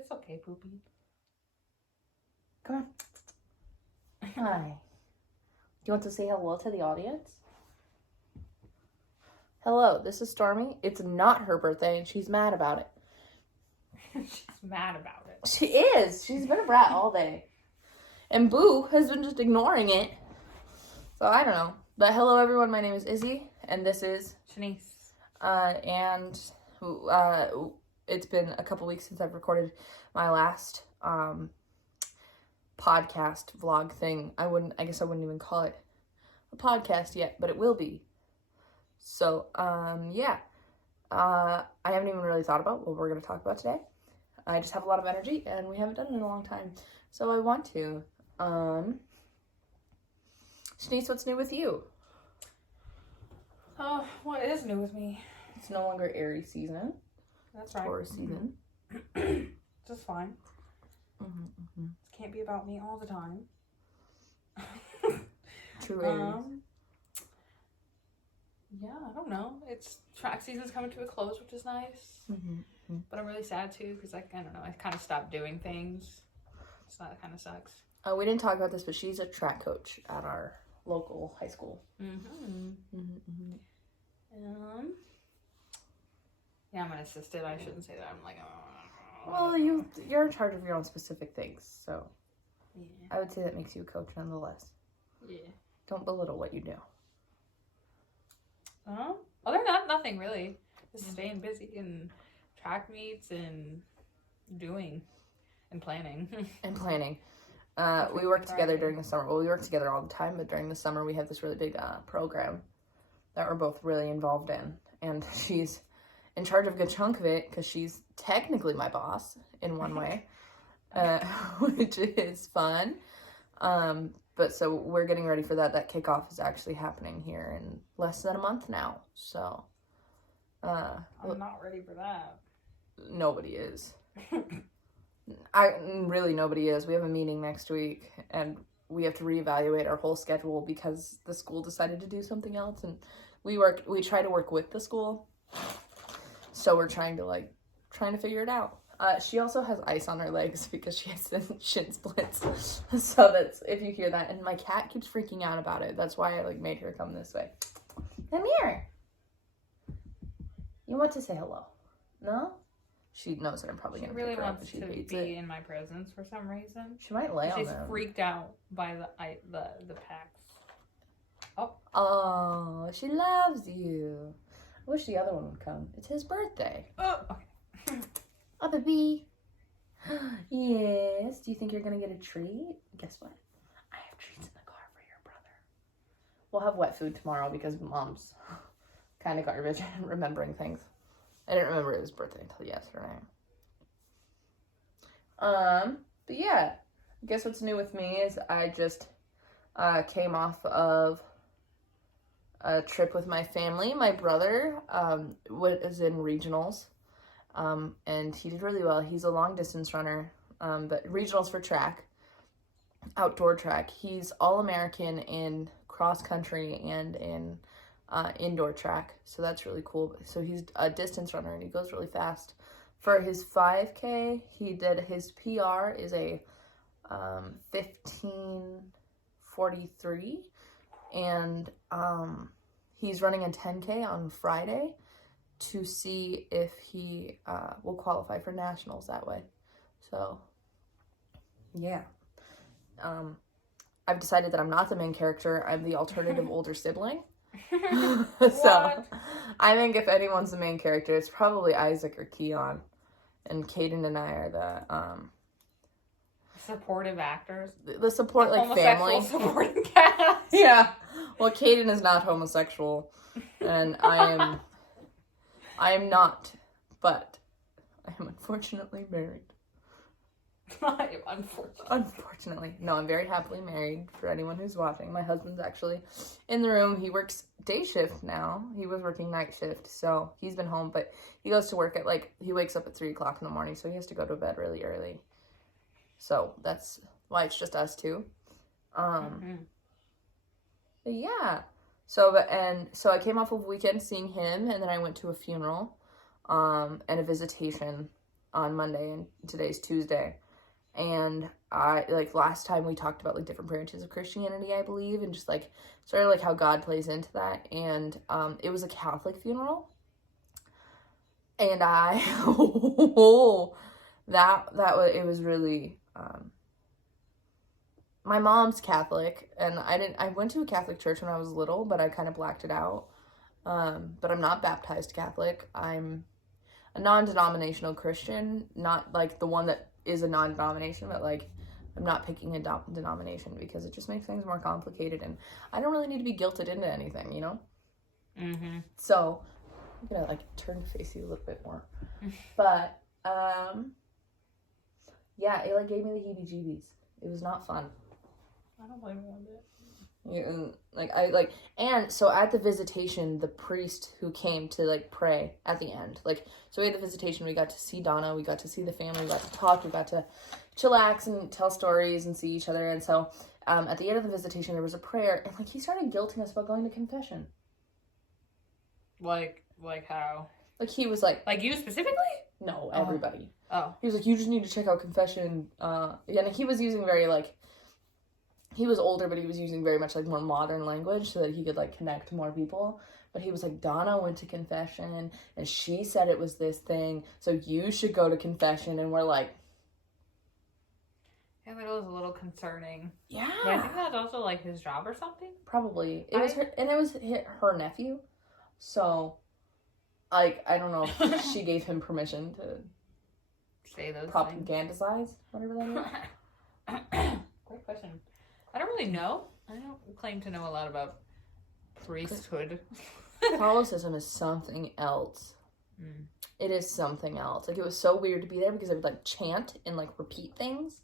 It's okay, Poopy. Come on. Hi. Do you want to say hello to the audience? Hello, this is Stormy. It's not her birthday, and she's mad about it. She's mad about it. She is. She's been a brat all day. And Boo has been just ignoring it. So I don't know. But hello, everyone. My name is Izzy, and this is Shaniese. It's been a couple weeks since I've recorded my last podcast vlog thing. I guess I wouldn't even call it a podcast yet, but it will be. So, yeah. I haven't even really thought about what we're going to talk about today. I just have a lot of energy, and we haven't done it in a long time. So I want to. Shaniese, what's new with you? Oh, what is new with me? It's no longer Aries season. That's right. Taurus season. Just fine. Mm-hmm. It can't be about me all the time. True Aries. Yeah, I don't know. It's track season's coming to a close, which is nice. Mm-hmm. But I'm really sad too because I don't know. I kind of stopped doing things. So that kind of sucks. We didn't talk about this, but she's a track coach at our local high school. Yeah, I'm an assistant. I shouldn't say that. I'm like, Well, you're in charge of your own specific things, so yeah. I would say that makes you a coach nonetheless. Yeah. Don't belittle what you do. Other than that, nothing really. Just staying busy and track meets and doing and planning. We work together during the summer. Well, we work together all the time, but during the summer we have this really big program that we're both really involved in. And she's in charge of a good chunk of it because she's technically my boss in one way, which is fun. But so we're getting ready for that. That kickoff is actually happening here in less than a month now. So I'm not ready for that. Nobody is. Nobody is. We have a meeting next week and we have to reevaluate our whole schedule because the school decided to do something else, and we try to work with the school. So we're trying to figure it out. She also has ice on her legs because she has shin splits. So that's, if you hear that, and my cat keeps freaking out about it. That's why I made her come this way. Come here. You want to say hello? No? She knows that I'm probably going to pick her up, but she hates it. She really wants to be in my presence for some reason. She might lay on them. She's freaked out by the packs. Oh, she loves you. I wish the other one would come. It's his birthday. Oh, okay. Oh, baby. Yes. Do you think you're going to get a treat? Guess what? I have treats in the car for your brother. We'll have wet food tomorrow because Mom's kind of garbage at remembering things. I didn't remember his birthday until yesterday. But yeah, I guess what's new with me is I just came off of a trip with my family. My brother was in regionals, and he did really well. He's a long distance runner, but regionals for track, outdoor track. He's All-American in cross country and in indoor track, so that's really cool. So he's a distance runner and he goes really fast. For his 5K, his PR is a 15:43, and he's running a 10K on Friday to see if he will qualify for nationals that way. So yeah, I've decided that I'm not the main character. I'm the alternative older sibling. So I think if anyone's the main character, it's probably Isaac or Keon, and Caden and I are the supportive actors. The support, like family supporting cast. Yeah. Well, Caden is not homosexual, and I am not, but I am unfortunately married. Unfortunately. No, I'm very happily married, for anyone who's watching. My husband's actually in the room. He works day shift now. He was working night shift, so he's been home, but he goes to work at, he wakes up at 3 o'clock in the morning, so he has to go to bed really early. So that's why it's just us two. But yeah. So I came off of weekend seeing him, and then I went to a funeral, and a visitation on Monday, and today's Tuesday. And I, like, last time we talked about, like, different branches of Christianity, I believe, and just, like, sort of, like, how God plays into that. And it was a Catholic funeral. And I, it was really, my mom's Catholic, and I went to a Catholic church when I was little, but I kind of blacked it out. But I'm not baptized Catholic. I'm a non-denominational Christian, not, like, the one that is a non-denomination, but, like, I'm not picking a denomination because it just makes things more complicated, and I don't really need to be guilted into anything, you know? Mm-hmm. So, I'm gonna, like, turn to face you a little bit more. But, yeah, it, like, gave me the heebie-jeebies. It was not fun. I don't blame you one bit. Yeah, and so at the visitation, the priest who came to, like, pray at the end, like, so we had the visitation, we got to see Donna, we got to see the family, we got to talk, we got to chillax and tell stories and see each other, and so, at the end of the visitation, there was a prayer, and, like, he started guilting us about going to confession. Like how? Like, he was like... Like you specifically? No, everybody. Oh. He was like, you just need to check out confession, and he was using very, like... He was older, but he was using very much, like, more modern language so that he could, like, connect more people. But he was like, Donna went to confession, and she said it was this thing, so you should go to confession. And we're like... Yeah, but it was a little concerning. Yeah. But I think that's also, like, his job or something. Probably. It was her nephew. So, like, I don't know if she gave him permission to... Say those propagandize, whatever that is. Great question. I don't really know. I don't claim to know a lot about priesthood. Catholicism is something else. Mm. It is something else. Like, it was so weird to be there because they would, like, chant and, like, repeat things.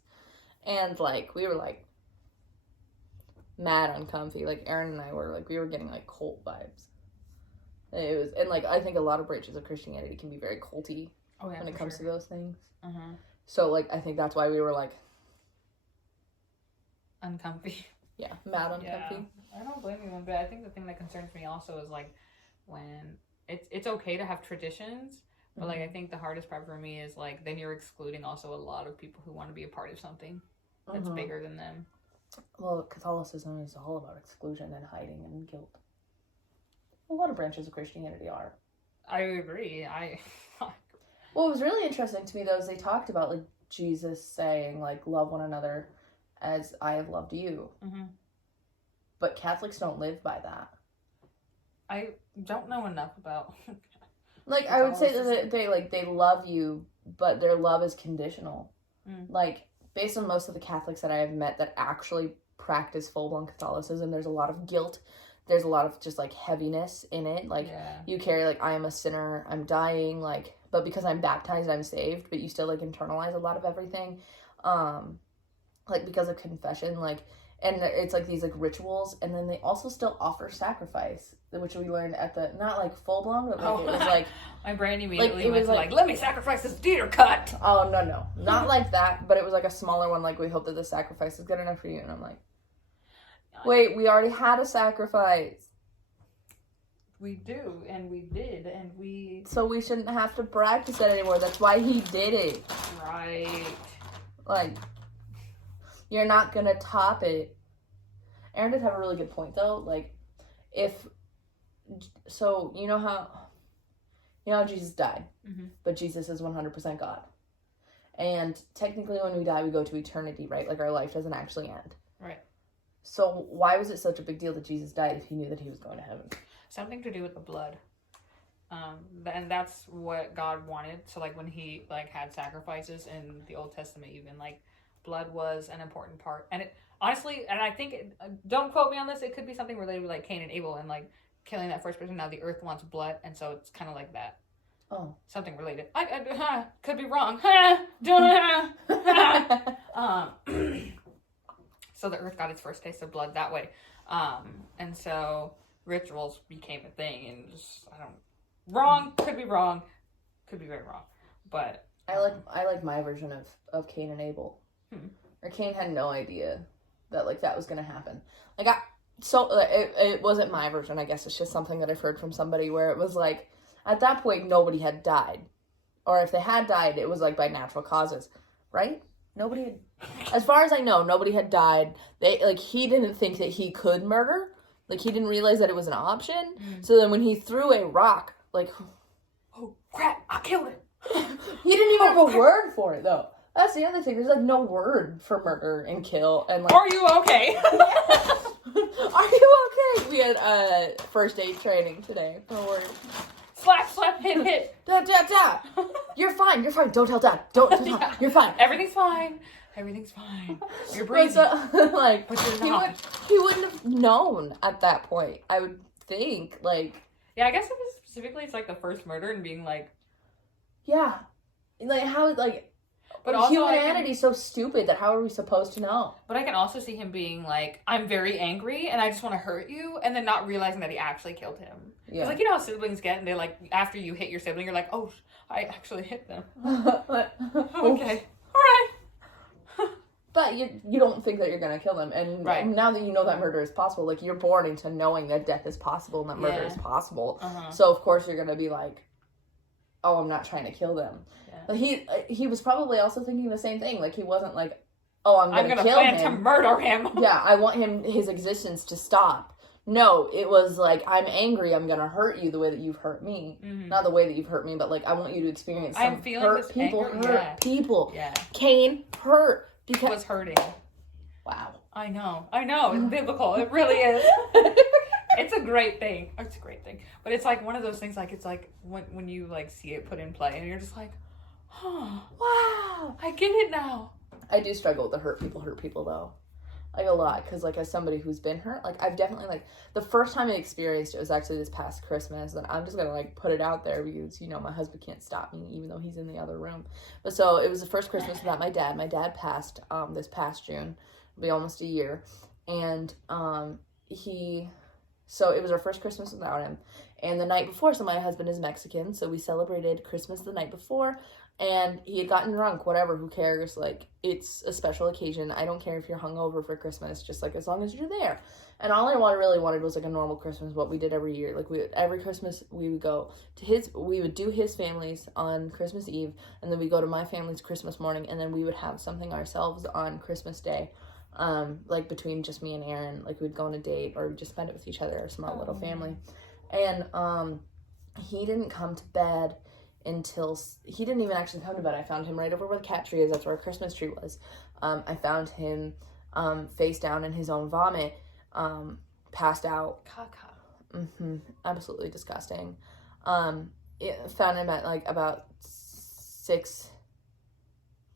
And, like, we were, like, mad uncomfy. Like, Aaron and I were, like, we were getting, like, cult vibes. It was, and, like, I think a lot of branches of Christianity can be very culty when it comes to those things. Uh-huh. So, like, I think that's why we were, like... uncomfy. Yeah, mad uncomfy. Yeah, I don't blame you one bit. I think the thing that concerns me also is, like, when it's okay to have traditions, but like I think the hardest part for me is, like, then you're excluding also a lot of people who want to be a part of something that's bigger than them. Well, Catholicism is all about exclusion and hiding and guilt. A lot of branches of Christianity are. I agree. What was really interesting to me, though, is they talked about, like, Jesus saying, like, love one another as I have loved you. Mm-hmm. But Catholics don't live by that. I don't know enough about... like, I would say that they love you, but their love is conditional. Mm. Like, based on most of the Catholics that I have met that actually practice full-blown Catholicism, there's a lot of guilt. There's a lot of just, like, heaviness in it. Like, you carry, like, I am a sinner, I'm dying, like, but because I'm baptized, I'm saved, but you still, like, internalize a lot of everything. Like, because of confession, like, and it's, like, these, like, rituals, and then they also still offer sacrifice, which we learned at the, not, like, full-blown, but, like, it was, like... My brain immediately went to, like, let me sacrifice this deer cut! Oh, no. Not like that, but it was, like, a smaller one, like, we hope that the sacrifice is good enough for you, and I'm like, wait, we already had a sacrifice. We do, and we did, and we... So we shouldn't have to practice that anymore. That's why he did it. Right. Like... You're not gonna top it. Aaron did have a really good point, though. Like, so, you know how Jesus died, but Jesus is 100% God. And technically when we die, we go to eternity, right? Like, our life doesn't actually end. Right. So why was it such a big deal that Jesus died if he knew that he was going to heaven? Something to do with the blood. And that's what God wanted. So, like, when he, like, had sacrifices in the Old Testament even, like, blood was an important part. And it, honestly, and I think, don't quote me on this, it could be something related with, like, Cain and Abel and, like, killing that first person. Now the earth wants blood, and so it's kind of like that. Oh. Something related. I could be wrong. So the earth got its first taste of blood that way. And so rituals became a thing, and just, could be wrong, could be very wrong. But I like my version of Cain and Abel. Or Cain had no idea that, like, that was going to happen. Like, it wasn't my version, I guess. It's just something that I've heard from somebody where it was like, at that point, nobody had died. or if they had died, it was like by natural causes, right? Nobody had, as far as I know, nobody had died. He didn't think that he could murder. Like, he didn't realize that it was an option. So then when he threw a rock, like, oh crap, I killed him. He didn't even have a word for it, though. That's the other thing. There's, like, no word for murder and kill. And like, are you okay? Are you okay? We had first aid training today. Don't worry. Slap, slap, hit, hit. Da, da, da. You're fine. You're fine. Don't tell Dad. Don't tell Dad. You're fine. Everything's fine. Everything's fine. You're breathing. But you're not. He wouldn't have known at that point. I would think, like. Yeah, I guess specifically it's like the first murder and being like. Yeah. Like, how, like. But also, humanity's so stupid that how are we supposed to know? But I can also see him being like, I'm very angry and I just want to hurt you, and then not realizing that he actually killed him. Yeah. Because, like, you know how siblings get, and they're like, after you hit your sibling, you're like, oh, I actually hit them. Okay. All right. But you don't think that you're going to kill them. And now that you know that murder is possible, like, you're born into knowing that death is possible and that murder is possible. So, of course, you're going to be like, oh, I'm not trying to kill them. But he was probably also thinking the same thing. Like, he wasn't like, oh, I'm going to kill him. I'm going to plan to murder him. Yeah, I want his existence to stop. No, it was like, I'm angry, I'm going to hurt you the way that you've hurt me. Not the way that you've hurt me, but, like, I want you to experience some hurt people. Hurt people. Yeah. Cain hurt. Because was hurting. Wow. I know. It's biblical. It really is. It's a great thing. It's a great thing. But it's like one of those things, like, it's like when you, like, see it put in play and you're just like, oh, wow, I get it now. I do struggle with the hurt people, though. Like, a lot. Because, like, as somebody who's been hurt, like, I've definitely, like, the first time I experienced it was actually this past Christmas. And I'm just going to, like, put it out there because, you know, my husband can't stop me, even though he's in the other room. But so, it was the first Christmas without my dad. My dad passed this past June. It'll be almost a year. And so it was our first Christmas without him. And the night before, so my husband is Mexican, so we celebrated Christmas the night before. And he had gotten drunk, whatever, who cares? Like, it's a special occasion. I don't care if you're hungover for Christmas, just, like, as long as you're there. And all I really wanted was, like, a normal Christmas, what we did every year. Like, every Christmas, we would go to we would do his family's on Christmas Eve, and then we go to my family's Christmas morning, and then we would have something ourselves on Christmas Day. Like, between just me and Aaron, like, we'd go on a date, or we'd just spend it with each other, a small little family. And, he didn't come to bed until, he didn't even actually come to bed. I found him right over where the cat tree is. That's where our Christmas tree was. I found him, face down in his own vomit, passed out. Caca. Absolutely disgusting. Found him at, like, about 6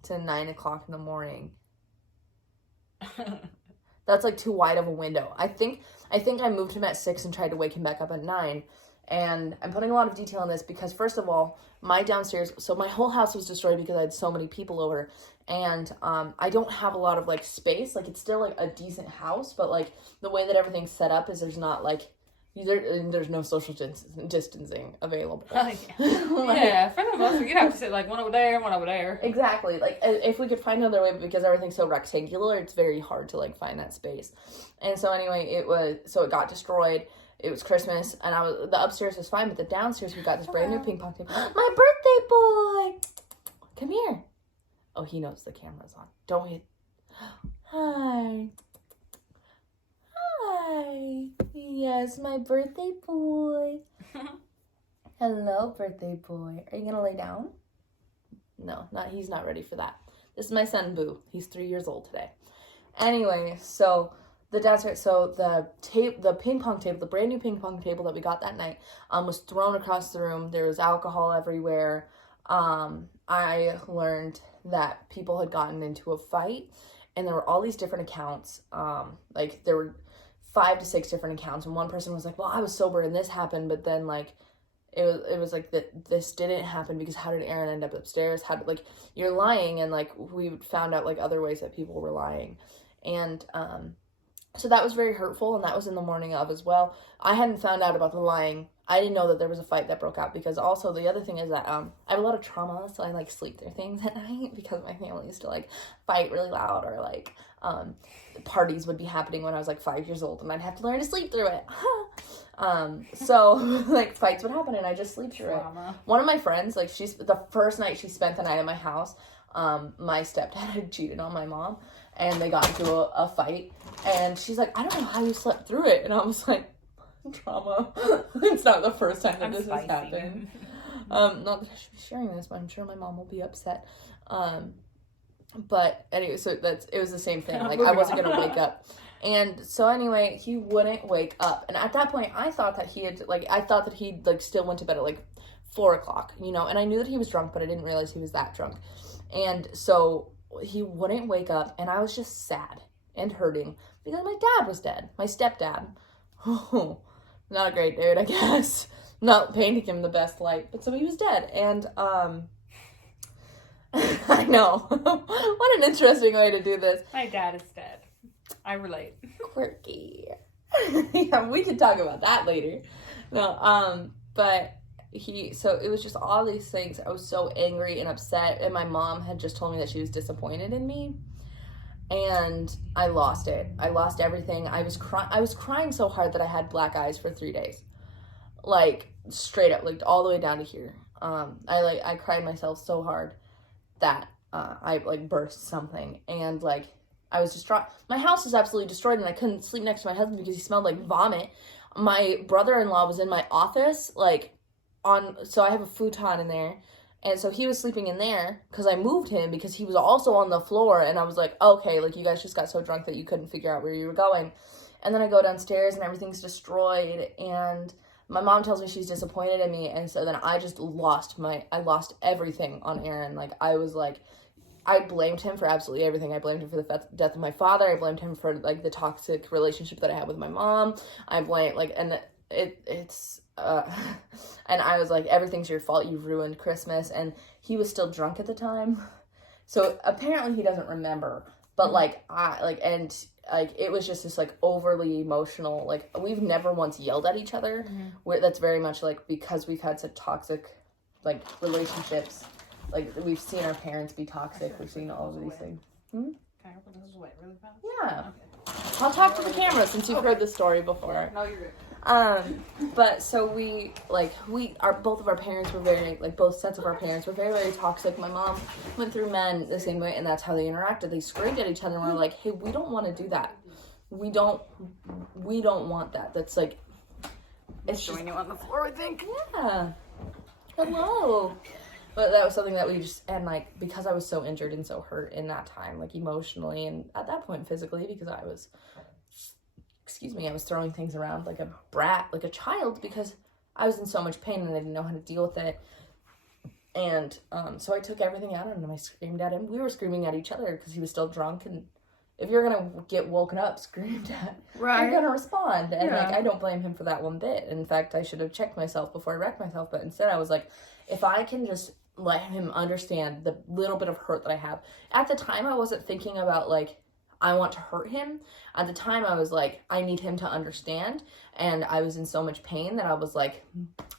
to 9 o'clock in the morning. That's, like, too wide of a window. I think I moved him at 6 and tried to wake him back up at 9. And I'm putting a lot of detail on this because, first of all, my downstairs, so my whole house was destroyed because I had so many people over. And I don't have a lot of, like, space. Like, it's still, like, a decent house, but, like, the way that everything's set up is there's not, like, there's no social distancing available. Like, yeah, for the most part, you'd have to sit, like, one over there. Exactly. Like, if we could find another way, because everything's so rectangular, it's very hard to, like, find that space. And so anyway, it got destroyed. It was Christmas, and the upstairs was fine, but the downstairs, we got this brand new ping pong table. My birthday boy! Come here. Oh, he knows the camera's on. Don't hit. Hi. Hi. Yes, my birthday boy. Hello, birthday boy. Are you going to lay down? No, he's not ready for that. This is my son, Boo. He's 3 years old today. Anyway, so the downstairs, so the ping pong table, the brand new ping pong table that we got that night, was thrown across the room. There was alcohol everywhere. I learned that people had gotten into a fight, and there were all these different accounts. Like, there were 5 to 6 different accounts, and one person was like, well, I was sober and this happened, but then, like, it was like that this didn't happen because how did Aaron end up upstairs? How did, like, you're lying, and, like, we found out, like, other ways that people were lying. And So that was very hurtful, and that was in the morning of as well. I hadn't found out about the lying. I didn't know that there was a fight that broke out, because also the other thing is that I have a lot of trauma, so I like sleep through things at night, because my family used to like fight really loud, or like parties would be happening when I was like 5 years old, and I'd have to learn to sleep through it. So like fights would happen, and I just sleep through it. One of my friends, like the first night she spent the night at my house, my stepdad had cheated on my mom, and they got into a fight, and she's like, I don't know how you slept through it. And I was like, trauma. It's not the first time that this has happened. Not that I should be sharing this, but I'm sure my mom will be upset. But anyway, so it was the same thing. Like, I wasn't gonna wake up. And so anyway, he wouldn't wake up. And at that point, I thought that he still went to bed at like 4:00, you know, and I knew that he was drunk, but I didn't realize he was that drunk. And so he wouldn't wake up, and I was just sad and hurting because my dad was dead. My stepdad. Oh, not a great dude, I guess. Not painting him the best light, but so he was dead. And I know. What an interesting way to do this. My dad is dead. I relate. Quirky. Yeah, we could talk about that later. No, but so it was just all these things. I was so angry and upset, and my mom had just told me that she was disappointed in me, and I lost it. I lost everything. I was crying so hard that I had black eyes for 3 days, like straight up, like all the way down to here. I cried myself so hard that I like burst something, and like I was distraught. My house was absolutely destroyed, and I couldn't sleep next to my husband because he smelled like vomit. My brother-in-law was in my office, like so I have a futon in there, and so he was sleeping in there because I moved him because he was also on the floor, and I was like, okay, like you guys just got so drunk that you couldn't figure out where you were going. And then I go downstairs and everything's destroyed, and my mom tells me she's disappointed in me, and so then I just lost everything on Aaron. Like I blamed him for absolutely everything. I blamed him for the death of my father. I blamed him for like the toxic relationship that I had with my mom. I blamed and I was like, everything's your fault. You've ruined Christmas. And he was still drunk at the time, so apparently he doesn't remember. But it was just this like overly emotional. Like we've never once yelled at each other. That's very much like because we've had such toxic like relationships. Like, we've seen our parents be toxic. We've seen all of these things. Can I open this wet really fast? Yeah. Okay. I'll talk to the camera since you've heard this story before. No, you're good. But so both of our parents were very, like, both sets of our parents were very, very toxic. My mom went through men the same way, and that's how they interacted. They screamed at each other, and we're like, hey, we don't want to do that. We don't want that. That's, like, it's showing you on the floor, I think. Yeah. Hello. But that was something that we just, and like, because I was so injured and so hurt in that time, like emotionally and at that point physically, because I was throwing things around like a brat, like a child, because I was in so much pain and I didn't know how to deal with it. And so I took everything out on him. I screamed at him. We were screaming at each other because he was still drunk. And if you're going to get woken up, screamed at, right, you're going to respond. And like, I don't blame him for that one bit. In fact, I should have checked myself before I wrecked myself. But instead I was like, if I can just let him understand the little bit of hurt that I have. At the time, I wasn't thinking about, like, I want to hurt him. At the time, I was like, I need him to understand. And I was in so much pain that I was like,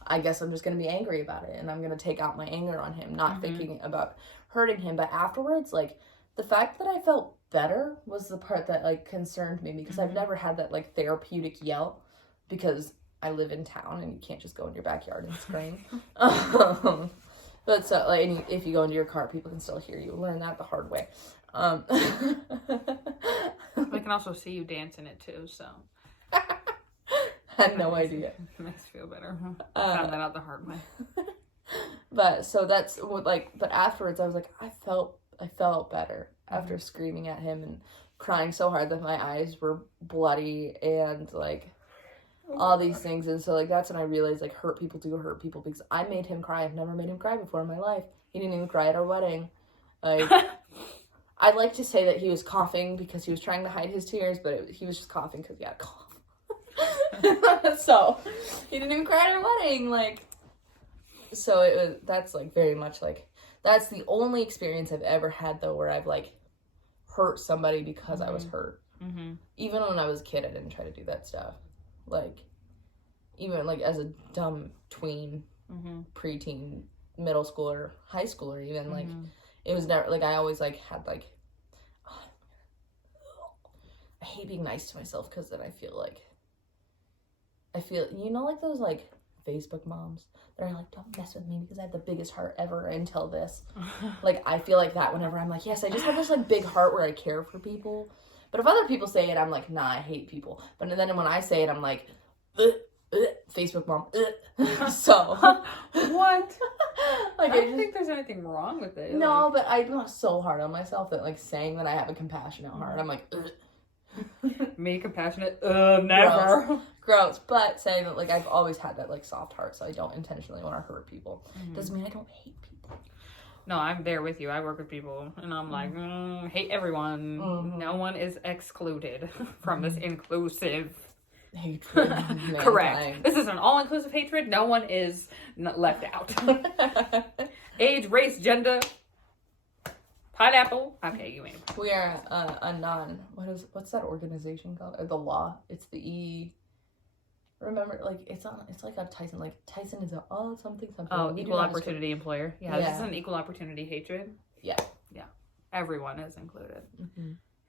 I guess I'm just going to be angry about it. And I'm going to take out my anger on him, not thinking about hurting him. But afterwards, like, the fact that I felt better was the part that, like, concerned me. Because I've never had that, like, therapeutic yell. Because I live in town and you can't just go in your backyard and scream. But so, like, if you go into your car, people can still hear you. Learn that the hard way. We can also see you dancing it too, so. Had no idea. Makes you feel better. Found that out the hard way. But so that's what, like, but afterwards I was like, I felt better after screaming at him and crying so hard that my eyes were bloody and like all these things. And so like that's when I realized like hurt people do hurt people, because I made him cry. I've never made him cry before in my life. He didn't even cry at our wedding. Like I'd like to say that he was coughing because he was trying to hide his tears, but he was just coughing because he had a cough. So he didn't even cry at our wedding. Like, so that's like very much like, that's the only experience I've ever had though where I've like hurt somebody because I was hurt. Mm-hmm. Even when I was a kid, I didn't try to do that stuff. Like, even, like, as a dumb tween, preteen, middle schooler, high schooler even, like, it was never, like, I always, like, had, like, I hate being nice to myself because then I feel, you know, like those, like, Facebook moms that are like, don't mess with me because I have the biggest heart ever until this. Like, I feel like that whenever I'm like, yes, I just have this, like, big heart where I care for people. But if other people say it, I'm like, nah, I hate people. But then when I say it, I'm like, Facebook mom. So. What? Like, I don't think there's anything wrong with it. No, but I'm so hard on myself that, like, saying that I have a compassionate heart, I'm like, me compassionate? Never. Gross. But saying that, like, I've always had that, like, soft heart, so I don't intentionally want to hurt people. Doesn't mean I don't hate people. No, I'm there with you. I work with people, and I'm like, hate everyone. No one is excluded from this inclusive hatred. Correct. This is an all-inclusive hatred. No one is left out. Age, race, gender, pineapple. Okay, you ain't. We are a non. What's that organization called? Or the law? It's the E. Remember, like, it's like a Tyson. Like, Tyson is something. Oh, equal opportunity employer. Yeah, this is an equal opportunity hatred. Yeah. Yeah. Everyone is included.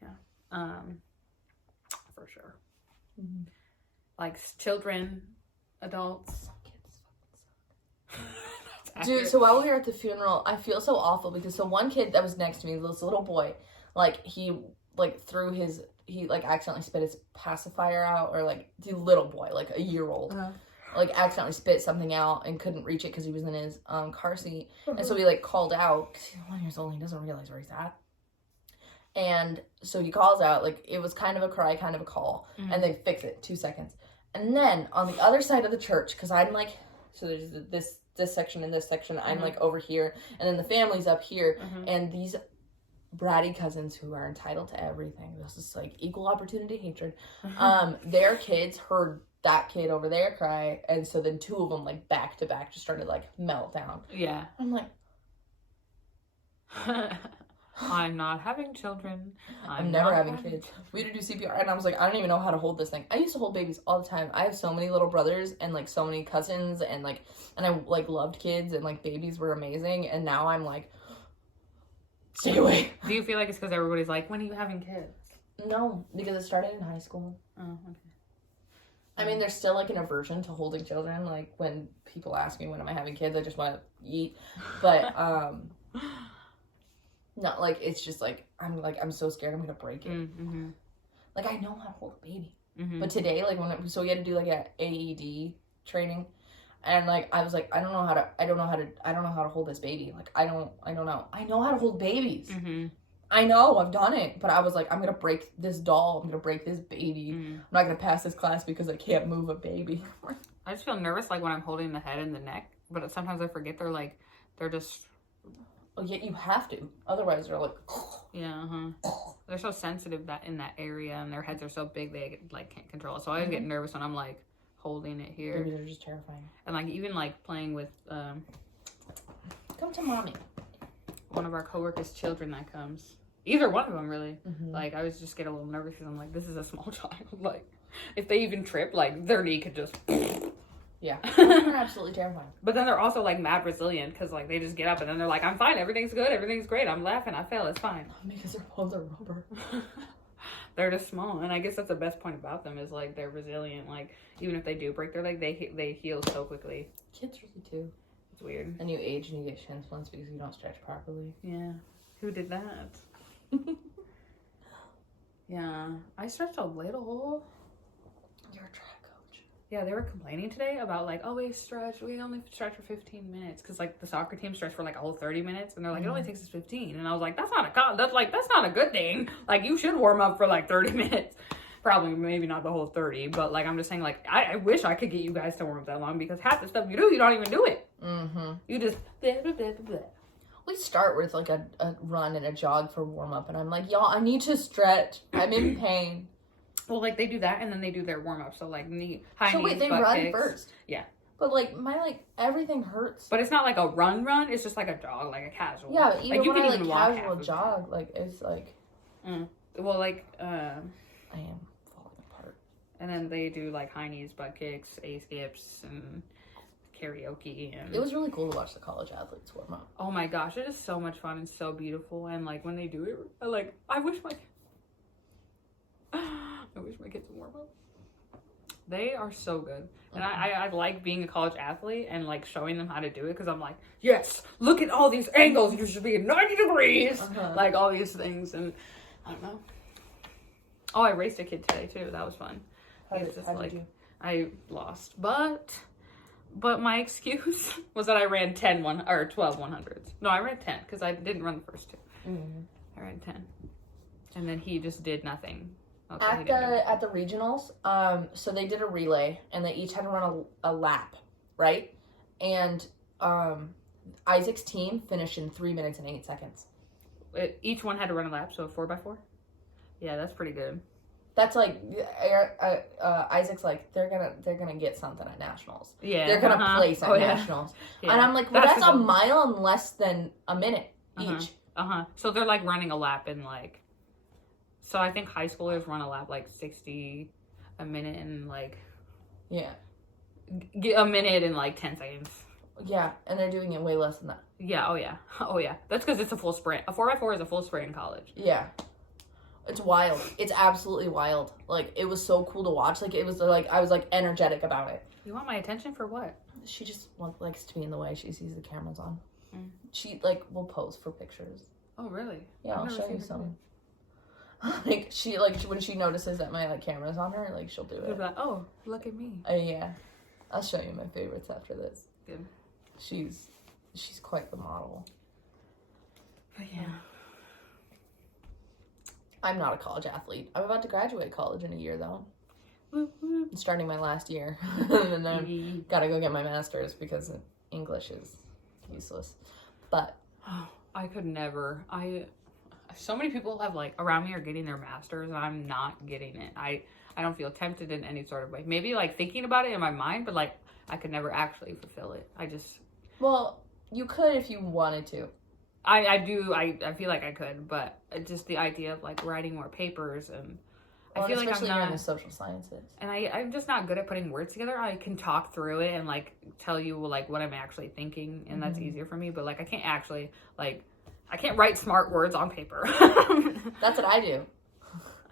Yeah. For sure. Like, children, adults. Some kids fucking suck. Dude, so while we were at the funeral, I feel so awful because one kid that was next to me, this little boy, like, he, like, accidentally spit his pacifier out, or, like, the little boy, like, a year old, like, accidentally spit something out and couldn't reach it because he was in his car seat, and so he, like, called out, because he's 1 year old, he doesn't realize where he's at, and so he calls out, like, it was kind of a cry, kind of a call, and they fix it, 2 seconds, and then, on the other side of the church, because I'm, like, so there's this section and this section, I'm, like, over here, and then the family's up here, and these bratty cousins who are entitled to everything. This is, like, equal opportunity hatred. Their kids heard that kid over there cry, and so then two of them, like, back to back just started, like, melt down. Yeah. I'm like, I'm not having children. I'm never having kids. We had to do CPR, and I was like, I don't even know how to hold this thing. I used to hold babies all the time. I have so many little brothers and, like, so many cousins, and I, like, loved kids, and, like, babies were amazing, and now I'm like, stay away. Do you feel like it's because everybody's like, when are you having kids? No, because it started in high school. Oh, okay. I mean, there's still, like, an aversion to holding children. Like, when people ask me when am I having kids, I just want to eat. But, not, like, it's just, like, I'm so scared I'm going to break it. Like, I know how to hold a baby. But today, like, so we had to do, like, a AED training. And, like, I was like, I don't know how to hold this baby. Like, I don't know. I know how to hold babies. I know, I've done it. But I was like, I'm going to break this doll. I'm going to break this baby. I'm not going to pass this class because I can't move a baby. I just feel nervous, like, when I'm holding the head and the neck. But sometimes I forget they're just... Well, yet you have to. Otherwise, they're like... Yeah, They're so sensitive in that area, and their heads are so big they, like, can't control it. So I always get nervous when I'm, like, holding it here. Babies are just terrifying. And, like, even, like, playing with... Come to mommy. One of our coworkers' children that comes. Either one of them, really. Like, I always just get a little nervous because I'm like, this is a small child. Like, if they even trip, like, their knee could just... Yeah. They're absolutely terrifying. But then they're also, like, mad resilient because, like, they just get up and then they're like, I'm fine. Everything's good. Everything's great. I'm laughing. I fell. It's fine. Because their bones are rubber. They're just small. And I guess that's the best point about them is, like, they're resilient. Like, even if they do break their leg, they heal so quickly. Kids really too. It's weird. And you age and you get shin splints because you don't stretch properly. Yeah. Who did that? Yeah. I stretched a little. You're a track coach. Yeah, they were complaining today about, like, oh, we only stretch for 15 minutes. Because, like, the soccer team stretched for, like, a whole 30 minutes. And they're like, it only takes us 15. And I was like, that's not a good thing. Like, you should warm up for, like, 30 minutes. Probably, maybe not the whole 30. But, like, I'm just saying, like, I wish I could get you guys to warm up that long. Because half the stuff you do, you don't even do it. You just... Blah, blah, blah, blah. We start with, like, a run and a jog for warm-up. And I'm like, y'all, I need to stretch. I'm in pain. Well, like, they do that, and then they do their warm-up. So, like, high knees, so wait, they butt run kicks. first? Yeah. But, like, everything hurts. But it's not like a run. It's just like a jog, like a casual. Yeah, but even like, you when can I, even like, walk casual jog, like, it's, like... Well, like, I am falling apart. And then they do like high knees, butt kicks, A-skips, and karaoke. And it was really cool to watch the college athletes warm up. Oh my gosh, it is so much fun and so beautiful. And like when they do it, I wish my kids would warm up. They are so good. And I like being a college athlete and like showing them how to do it because I'm like, yes, look at all these angles. You should be at 90 degrees. Like all these things. And I don't know. Oh, I raced a kid today too. That was fun. How did you? I lost. But my excuse was that I ran 12 100s. No, I ran 10 because I didn't run the first two. I ran 10. And then he just did nothing. At the regionals, so they did a relay and they each had to run a lap, right? And Isaac's team finished in 3 minutes and 8 seconds. Each one had to run a lap, so 4x4. Yeah, that's pretty good. That's like Isaac's like they're gonna get something at nationals. Yeah, they're gonna place at nationals, and I'm like, well, that's a mile in less than a minute each. So they're like running a lap in like. So I think high schoolers run a lap like 60 a minute and like. Yeah. A minute in like 10 seconds. Yeah, and they're doing it way less than that. Yeah. Oh yeah. That's because it's a full sprint. A 4x4 is a full sprint in college. Yeah. It's wild. It's absolutely wild. Like, it was so cool to watch. Like, it was like, I was like energetic about it. You want my attention for what? She just likes to be in the way. She sees the cameras on. She like will pose for pictures. Oh really? Yeah, I'll show you some. Like she when she notices that my camera's on her, like she'll do it. She'll be like, oh, look at me. Yeah. I'll show you my favorites after this. Good. She's quite the model. But yeah. I'm not a college athlete. I'm about to graduate college in a year, though. I'm starting my last year. And then gotta go get my master's because English is useless. But I could never. So many people have like around me are getting their master's and I'm not getting it. I don't feel tempted in any sort of way. Maybe like thinking about it in my mind, but like I could never actually fulfill it. Well, you could if you wanted to. I do. I feel like I could, but just the idea of like writing more papers and I feel like I'm not in the social sciences. And I'm just not good at putting words together. I can talk through it and like tell you like what I'm actually thinking, and that's easier for me. But like I can't actually I can't write smart words on paper. That's what I do.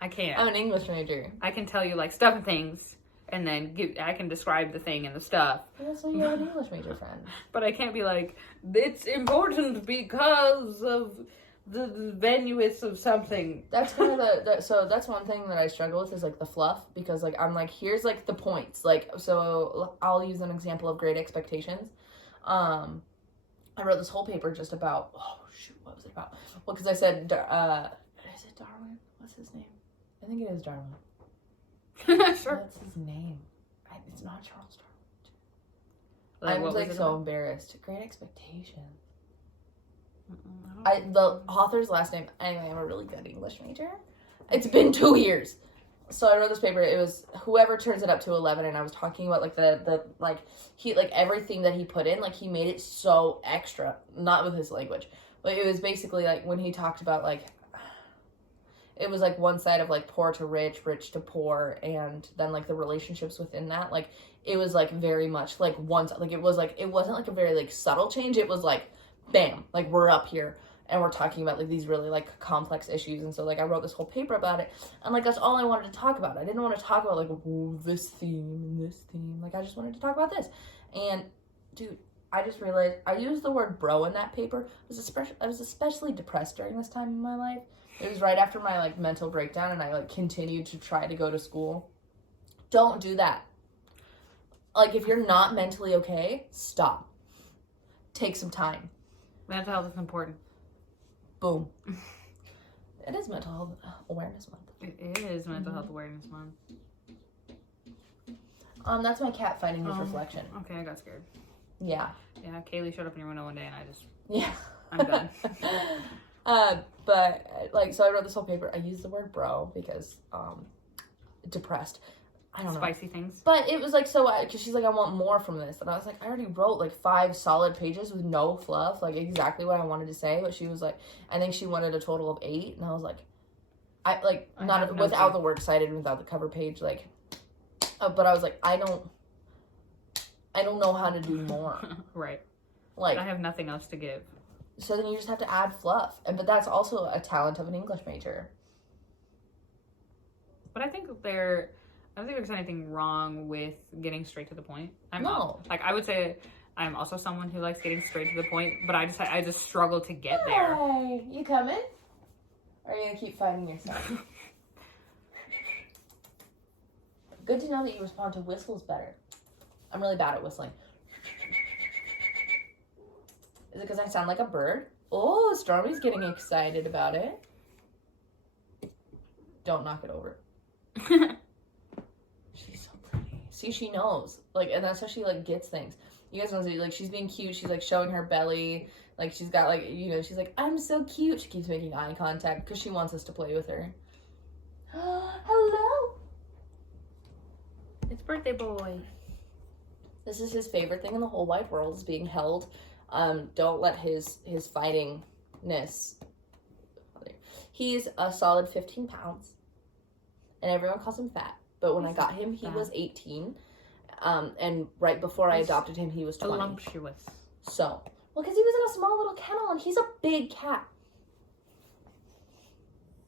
I can't. I'm an English major. I can tell you like stuff and things. And then I can describe the thing and the stuff. Yeah, so you have an English major friend. But I can't be like, it's important because of the venuous of something. That's kind of so that's one thing that I struggle with is like the fluff, because like I'm like, here's like the points. Like, so I'll use an example of Great Expectations. I wrote this whole paper just about, what was it about? Well, because I said, is it Darwin? What's his name? I think it is Darwin. Sure. What's his name? It's not Charles Darwin. I'm like so embarrassed. Great Expectations. The author's last name. Anyway, I'm a really good English major. It's been 2 years. So I wrote this paper. It was whoever turns it up to 11, and I was talking about like the he like everything that he put in, like he made it so extra. Not with his language, but it was basically like when he talked about like. It was like one side of like poor to rich, rich to poor, and then like the relationships within that. Like it was like very much like like it wasn't like a very like subtle change. It was like bam, like we're up here and we're talking about like these really like complex issues. And so like I wrote this whole paper about it, and like that's all I wanted to talk about. I didn't want to talk about like this theme and this theme. Like I just wanted to talk about this. And dude, I just realized I used the word bro in that paper. I was especially depressed during this time in my life. It was right after my like mental breakdown, and I like continued to try to go to school. Don't do that. Like if you're not mentally okay, stop. Take some time. Mental health is important. Boom. It is Mental Health Awareness Month. It is Mental Health Awareness Month. That's my cat fighting his reflection. Okay, I got scared. Yeah. Yeah, Kaylee showed up in your window one day, and I just... Yeah. I'm done. But like, so I wrote this whole paper. I used the word bro because depressed. I don't know. Spicy things. But it was like, because she's like, I want more from this. And I was like, I already wrote like 5 solid pages with no fluff, like exactly what I wanted to say. But she was like, I think she wanted a total of 8. And I was like, not without the works cited and without the cover page, like, but I was like, I don't know how to do more. Right. Like, I have nothing else to give. So then you just have to add fluff. But that's also a talent of an English major. But I don't think there's anything wrong with getting straight to the point. I would say I'm also someone who likes getting straight to the point, but I just struggle to get there. Hey, you coming? Or are you going to keep fighting yourself? Good to know that you respond to whistles better. I'm really bad at whistling. Is it because I sound like a bird? Oh, Stormy's getting excited about it. Don't knock it over. She's so pretty. See, she knows. Like, and that's how she, like, gets things. You guys know, like, she's being cute. She's, like, showing her belly. Like, she's got, like, you know, she's like, I'm so cute. She keeps making eye contact because she wants us to play with her. Hello. It's birthday boy. This is his favorite thing in the whole wide world, is being held. Don't let his fightingness. He's a solid 15 pounds. And everyone calls him fat. But when I got him, he was 18. And right before I adopted him, he was 20. Voluptuous. So, well, because he was in a small little kennel, and he's a big cat.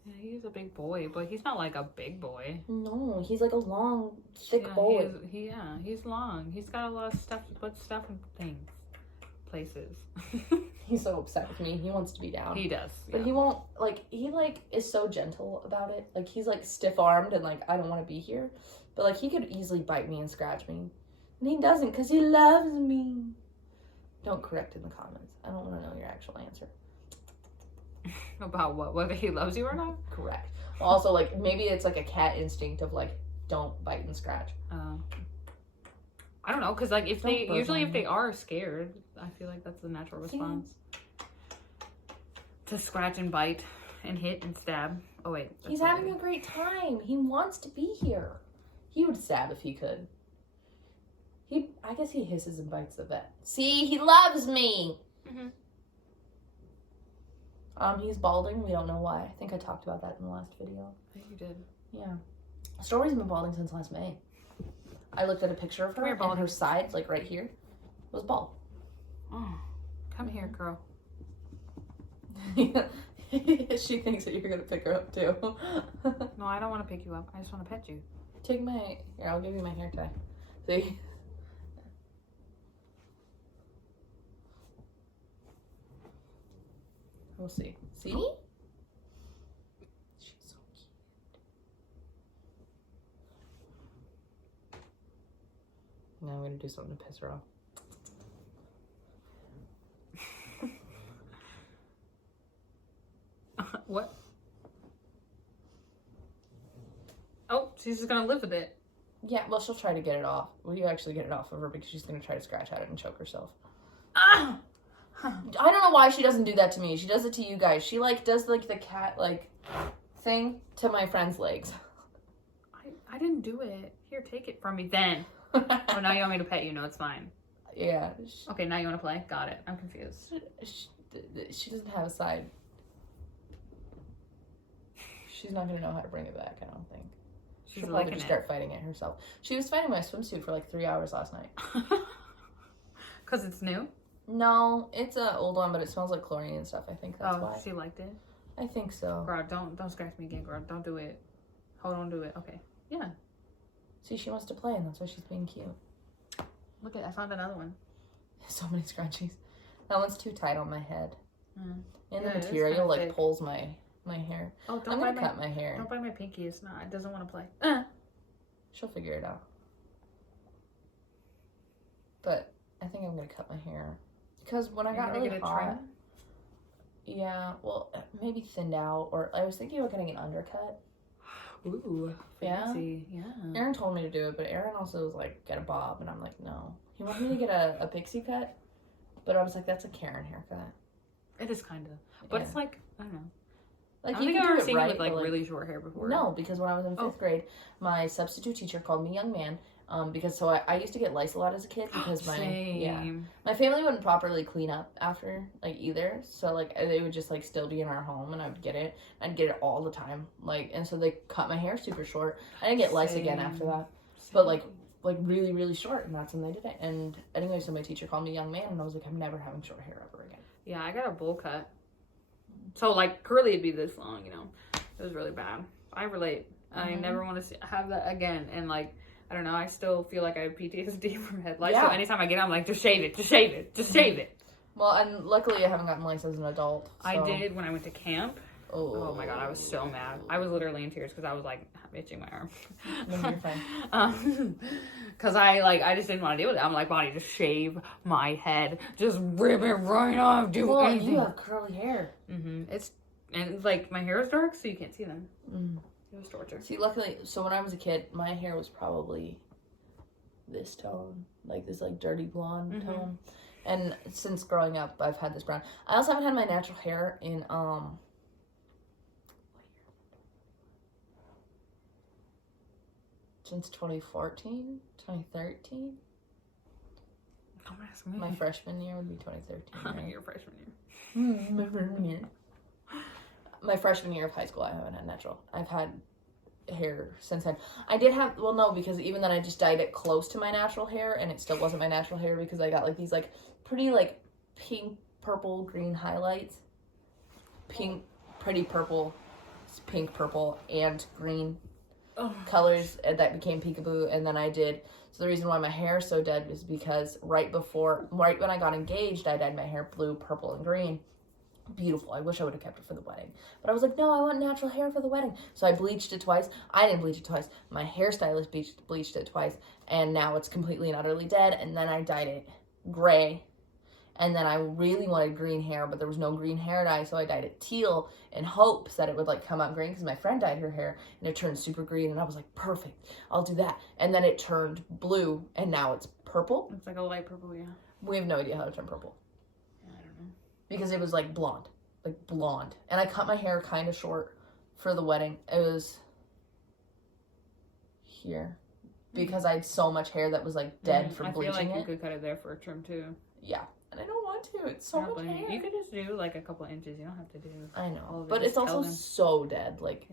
Yeah, he's a big boy, but he's not like a big boy. No, he's like a long, thick boy. He's long. He's got a lot of stuff to put stuff in things. Places. He's so upset with me. He wants to be down. He does. But he won't, like, he, like, is so gentle about it. Like, he's, like, stiff-armed and, like, I don't want to be here. But, like, he could easily bite me and scratch me. And he doesn't because he loves me. Don't correct in the comments. I don't want to know your actual answer. About what? Whether he loves you or not? Correct. Also, like, maybe it's, like, a cat instinct of, like, don't bite and scratch. I don't know, because, like, if they are scared, I feel like that's the natural response. To scratch and bite and hit and stab. Oh, wait. He's having a great time. He wants to be here. He would stab if he could. I guess he hisses and bites the vet. See, he loves me. Mm-hmm. He's balding. We don't know why. I think I talked about that in the last video. I think you did. Yeah. Story's been balding since last May. I looked at a picture of her, and her side, like right here, was bald. Oh, come here, girl. She thinks that you're gonna pick her up too. No, I don't want to pick you up. I just want to pet you. Take here, I'll give you my hair tie. See? We'll see. See? She's so cute. Now I'm gonna do something to piss her off. What? Oh, she's just gonna live with it. Yeah, well, she'll try to get it off. Well, you actually get it off of her because she's gonna try to scratch at it and choke herself. Ah! I don't know why she doesn't do that to me. She does it to you guys. She, like, does, like, the cat, like, thing to my friend's legs. I didn't do it. Here, take it from me then. Oh, now you want me to pet you? No, it's fine. Yeah. Okay, now you want to play? Got it. I'm confused. She doesn't have a side. She's not going to know how to bring it back, I don't think. She'll probably just start fighting it herself. She was fighting my swimsuit for, like, 3 hours last night. Because it's new? No, it's an old one, but it smells like chlorine and stuff. I think that's why. Oh, she liked it? I think so. Girl, don't scratch me again, girl. Don't do it. Hold on, do it. Okay. Yeah. See, she wants to play, and that's why she's being cute. Look, I found another one. So many scrunchies. That one's too tight on my head. Mm. And the material, like, pulls my hair. Oh, I'm going to cut my hair. Don't bite my pinky. It's not. It doesn't want to play. She'll figure it out. But I think I'm going to cut my hair. Because when I got really hot... Yeah, well, maybe thinned out. Or I was thinking about getting an undercut. Ooh, fancy. Yeah. Aaron told me to do it, but Aaron also was like, get a bob. And I'm like, no. He wanted me to get a pixie cut. But I was like, that's a Karen haircut. It is kind of. But it's like, I don't know. Like, I don't think I've ever seen it with, like, really short hair before. No, because when I was in 5th grade, my substitute teacher called me young man. Because I used to get lice a lot as a kid because my family wouldn't properly clean up after, like, either. So, like, they would just, like, still be in our home, and I would get it. I'd get it all the time. Like, and so they cut my hair super short. I didn't get lice again after that. But, like, really, really short, and that's when they did it. And anyway, so my teacher called me young man, and I was like, I'm never having short hair ever again. Yeah, I got a bowl cut. So, like, curly would be this long, you know. It was really bad. I relate. I never want to have that again. And, like, I don't know, I still feel like I have PTSD from head lice. So anytime I get it, I'm like, just shave it, just shave it, just shave it. Well, and luckily I haven't gotten lice as an adult. So. I did when I went to camp. Oh my God, I was so mad. I was literally in tears because I was like itching my arm. No, you're fine. Because I just didn't want to deal with it. I'm like, Bonnie, just shave my head. Just rip it right off. Do anything. You have curly hair. And like my hair is dark, so you can't see them. It was torture. See, luckily, so when I was a kid, my hair was probably this tone, like this like dirty blonde tone. And since growing up, I've had this brown. I also haven't had my natural hair in since 2014, 2013. Don't ask me. My freshman year would be 2013. Right? Your freshman year. My freshman year. My freshman year of high school, I haven't had natural. I've had hair since then. I did have, well, no, because even then I just dyed it close to my natural hair, and it still wasn't my natural hair because I got like these like pretty like pink, purple, green highlights. Pretty purple, pink, purple, and green colors that became peekaboo. And then I did, so the reason why my hair is so dead is because right when I got engaged, I dyed my hair blue, purple, and green. Beautiful. I wish I would have kept it for the wedding. But I was like, no, I want natural hair for the wedding. So I bleached it twice. I didn't bleach it twice. My hairstylist bleached it twice. And now it's completely and utterly dead. And then I dyed it gray. And then I really wanted green hair, but there was no green hair dye. So I dyed it teal in hopes that it would like come out green because my friend dyed her hair and it turned super green. And I was like, perfect. I'll do that. And then it turned blue and now it's purple. It's like a light purple, yeah. We have no idea how it turned purple. Because it was like blonde. And I cut my hair kind of short for the wedding. It was here. Because I had so much hair that was like dead from bleaching it. I feel like you could cut it there for a trim too. Yeah. And I don't want to. It's so much hair. You could just do like a couple inches. You don't have to do I know. All of it. But it's also so dead. Like,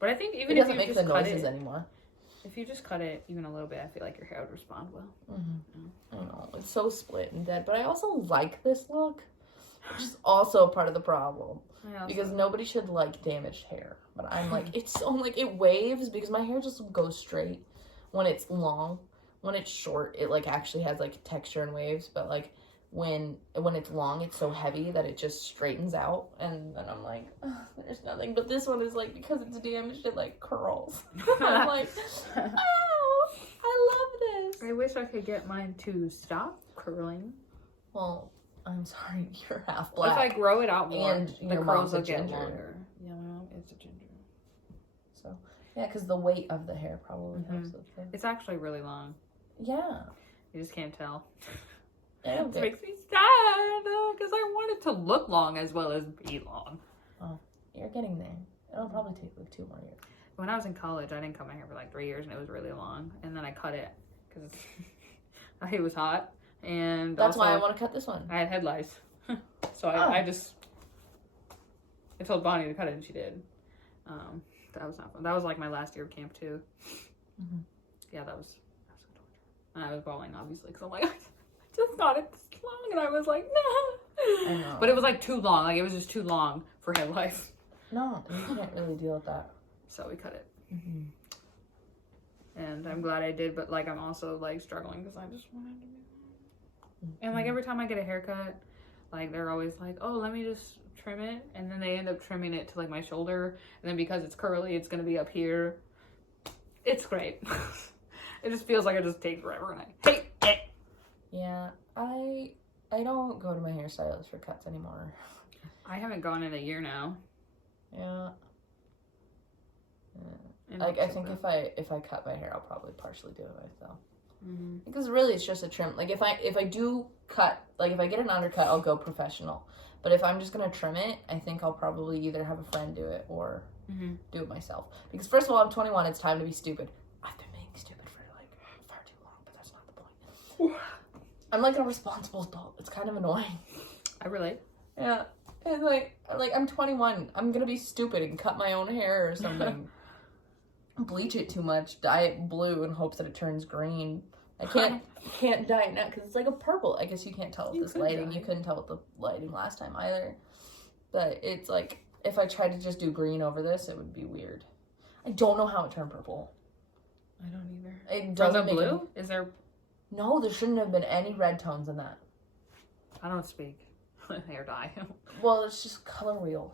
But I think even if you just cut it. It doesn't make the noises anymore. If you just cut it even a little bit, I feel like your hair would respond well. I know. It's so split and dead. But I also like this look. Which is also part of the problem. Because nobody should like damaged hair. But I'm like, it's so like, it waves because my hair just goes straight when it's long. When it's short, it like actually has like texture and waves. But like when it's long, it's so heavy that it just straightens out. And then I'm like, there's nothing. But this one is like, because it's damaged, it like curls. I'm like, oh, I love this. I wish I could get mine to stop curling. Well, I'm sorry, you're half black. If I grow it out more, and the curls will get longer. Yeah, my mom is a ginger. So, yeah, because the weight of the hair probably helps with it. It's actually really long. Yeah. You just can't tell. It makes me sad because I want it to look long as well as be long. Oh, you're getting there. It'll probably take like 2 more years. When I was in college, I didn't cut my hair for like 3 years and it was really long. And then I cut it because it was hot. And that's why I want to cut this one. I had head lice. So I told Bonnie to cut it and she did. That was not fun. That was like my last year of camp too. Yeah, that was so torture. And I was bawling obviously because I'm like, I just got it this long. And I was like, no. I know. But it was like too long. Like it was just too long for head lice. No, you can't really deal with that. So we cut it. And I'm glad I did, but like I'm also like struggling because I just wanted to be. And like every time I get a haircut, like they're always like, oh, let me just trim it. And then they end up trimming it to like my shoulder. And then because it's curly, it's going to be up here. It's great. It just feels like it just takes forever and I hate it. Yeah, I don't go to my hairstylist for cuts anymore. I haven't gone in a year now. Yeah. Like I think if I cut my hair, I'll probably partially do it myself. Because really it's just a trim. Like if I do cut, like if I get an undercut, I'll go professional. But if I'm just gonna trim it, I think I'll probably either have a friend do it or do it myself. Because first of all, I'm 21, it's time to be stupid. I've been being stupid for like far too I'm like a responsible adult. It's kind of annoying. I relate. Yeah. And like I'm 21. I'm gonna be stupid and cut my own hair or something. Bleach it too much, dye it blue, and hope that it turns green. I can't dye it now because it's like a purple. I guess you can't tell with this lighting. You couldn't tell with the lighting last time either. But it's like, if I tried to just do green over this, it would be weird. I don't know how it turned purple. I don't either. It doesn't make blue? Is there... No, there shouldn't have been any red tones in that. I don't speak hair dye. Well, it's just color wheel.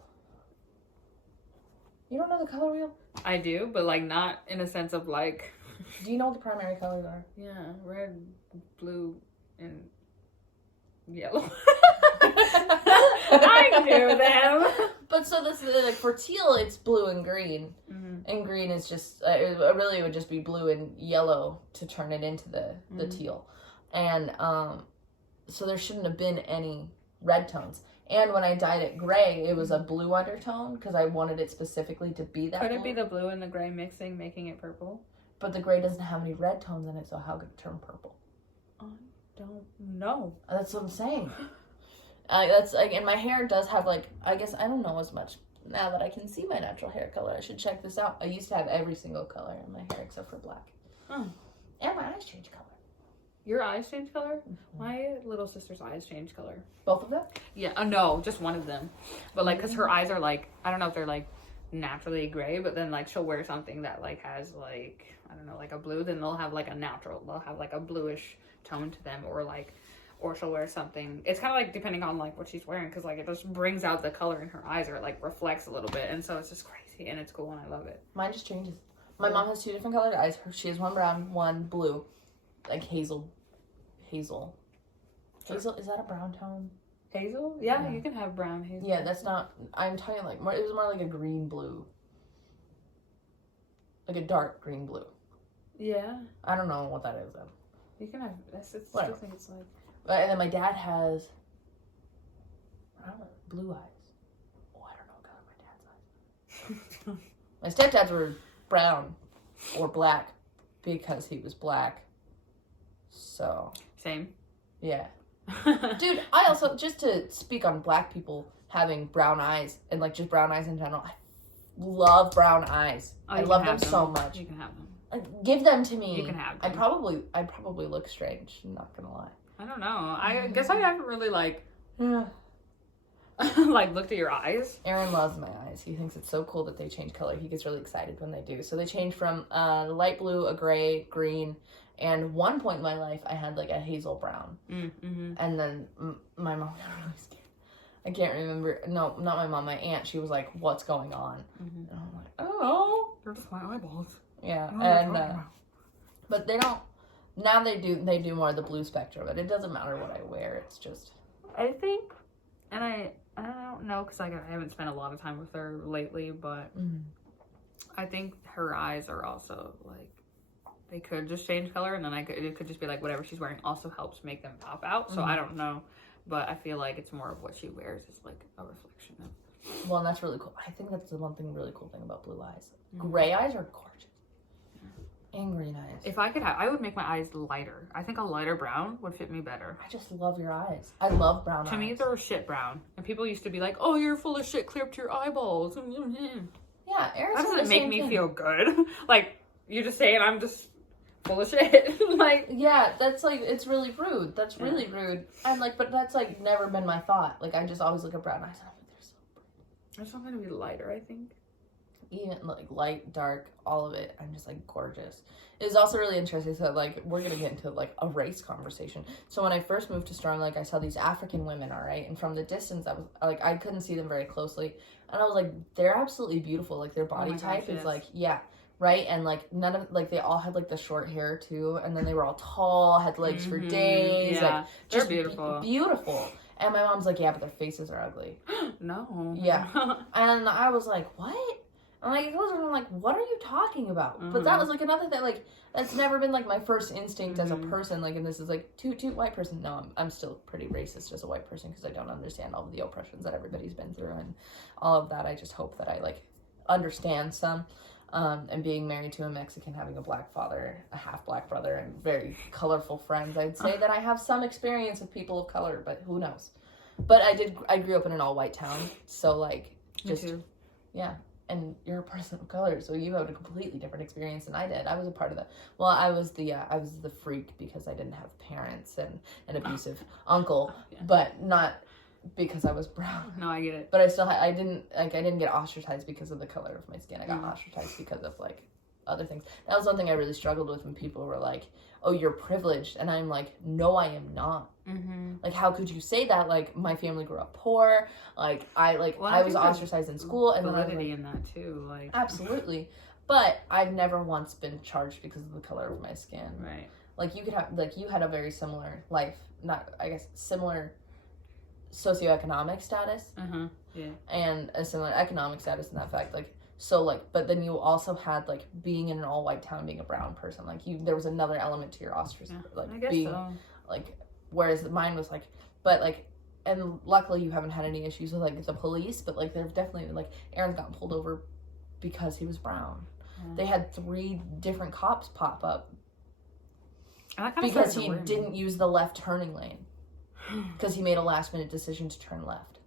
You don't know the color wheel? I do, but like not in a sense of like... Do you know what the primary colors are? Yeah, red, blue, and yellow. I knew them. But so this is like for teal, it's blue and green, and green is just it really would just be blue and yellow to turn it into the teal, and so there shouldn't have been any red tones. And when I dyed it gray, it was a blue undertone because I wanted it specifically to be that. Could it be the blue and the gray mixing, making it purple? But the gray doesn't have any red tones in it, so how could it turn purple? I don't know. That's what I'm saying. That's like, and my hair does have like, I guess I don't know as much now that I can see my natural hair color. I should check this out. I used to have every single color in my hair except for black. Oh. And my eyes change color. Your eyes change color? My little sister's eyes change color. Both of them? Yeah. No, just one of them. But like, cause her eyes are like, I don't know if they're like naturally gray, but then like she'll wear something that like has like, I don't know, like a blue, then they'll have like they'll have like a bluish tone to them, or she'll wear something. It's kind of like depending on like what she's wearing, because like it just brings out the color in her eyes, or it like reflects a little bit, and so it's just crazy and it's cool and I love it. Mine just changes. My mom has 2 different colored eyes. She has one brown, one blue, like hazel. Sure. Hazel, is that a brown tone? Hazel? Yeah, you can have brown hazel. Yeah, that's not. I'm talking like more. It was more like a green blue, like a dark green blue. Yeah. I don't know what that is though. You can have. I still think it's like. And then my dad has, I don't know, blue eyes. Oh, I don't know what color my dad's eyes. My stepdad's were brown or black because he was black. So. Same. Yeah. Dude, I also, just to speak on black people having brown eyes and like just brown eyes in general, I love brown eyes. I love them so much. You can have them. Like, give them to me. You can have them. I probably look strange. I'm not gonna lie. I don't know. I guess I haven't really like Yeah. like looked at your eyes. Aaron loves my eyes. He thinks it's so cool that they change color. He gets really excited when they do. So they change from light blue, a gray, green, and one point in my life I had like a hazel brown. Mm-hmm. And then my mom got really scared. I can't remember. No, not my mom. My aunt. She was like, "What's going on?" And I'm like, "I don't know. They're just my eyeballs." Yeah, and but they don't. Now they do more of the blue spectrum, but it doesn't matter what I wear. It's just. I think, and I don't know because I haven't spent a lot of time with her lately, but I think her eyes are also like they could just change color, and then it could just be like whatever she's wearing also helps make them pop out. So I don't know, but I feel like it's more of what she wears is like a reflection of. Well, and that's really cool. I think that's the one thing really cool thing about blue eyes. Gray eyes are gorgeous. And green eyes. If I could I would make my eyes lighter. I think a lighter brown would fit me better. I just love your eyes. I love brown eyes. To me, they're shit brown. And people used to be like, "Oh, you're full of shit. Clear up to your eyeballs." Yeah, Aaron's that doesn't make me feel good. Like, you're just saying I'm just full of shit. Like, yeah, that's like, it's really rude. That's really rude. I'm like, but that's like never been my thought. Like, I just always look at brown eyes and I'm like, they're so pretty. I just want them to be lighter, I think. Even like light, dark, all of it. I'm just like gorgeous. It's also really interesting. So like we're gonna get into like a race conversation. So when I first moved to Storm Lake, I saw these African women, all right, and from the distance, I was like, I couldn't see them very closely, and I was like, they're absolutely beautiful. Like their body type is like, yeah, right, and like none of like they all had like the short hair too, and then they were all tall, had legs for days. Yeah, like, they're beautiful. Beautiful. And my mom's like, yeah, but their faces are ugly. No. Yeah. And I was like, what? I'm like, I'm like, what are you talking about? But that was like another thing, like, that's never been like my first instinct as a person, like, and this is like, toot white person. No, I'm still pretty racist as a white person because I don't understand all of the oppressions that everybody's been through and all of that. I just hope that I like understand some. And being married to a Mexican, having a black father, a half black brother, and very colorful friends, I'd say that I have some experience with people of color, but who knows? But I grew up in an all white town, so like, just, me too. Yeah. And you're a person of color, so you have a completely different experience than I did. I was a part of that. Well, I was the freak because I didn't have parents and an abusive uncle, but not because I was brown. No, I get it. But I didn't get ostracized because of the color of my skin. I got ostracized because of like other things. That was one thing I really struggled with when people were like, "Oh, you're privileged," and I'm like, "No, I am not." Mm-hmm. Like, how could you say that? Like, my family grew up poor. Like, I was ostracized in school, and validity in that too. Like, absolutely. But I've never once been charged because of the color of my skin. Right. Like, you had a very similar life, similar socioeconomic status. Yeah. And a similar economic status in that fact, like. So, like, but then you also had, like, being in an all-white town, being a brown person. Like, there was another element to your ostracism. Yeah, like, I guess being, so. Like, whereas mine was, like, but, like, and luckily you haven't had any issues with, like, the police, but, like, there's definitely, like, Aaron's gotten pulled over because he was brown. Yeah. They had 3 different cops pop up. Because he didn't use the left turning lane. Because he made a last-minute decision to turn left.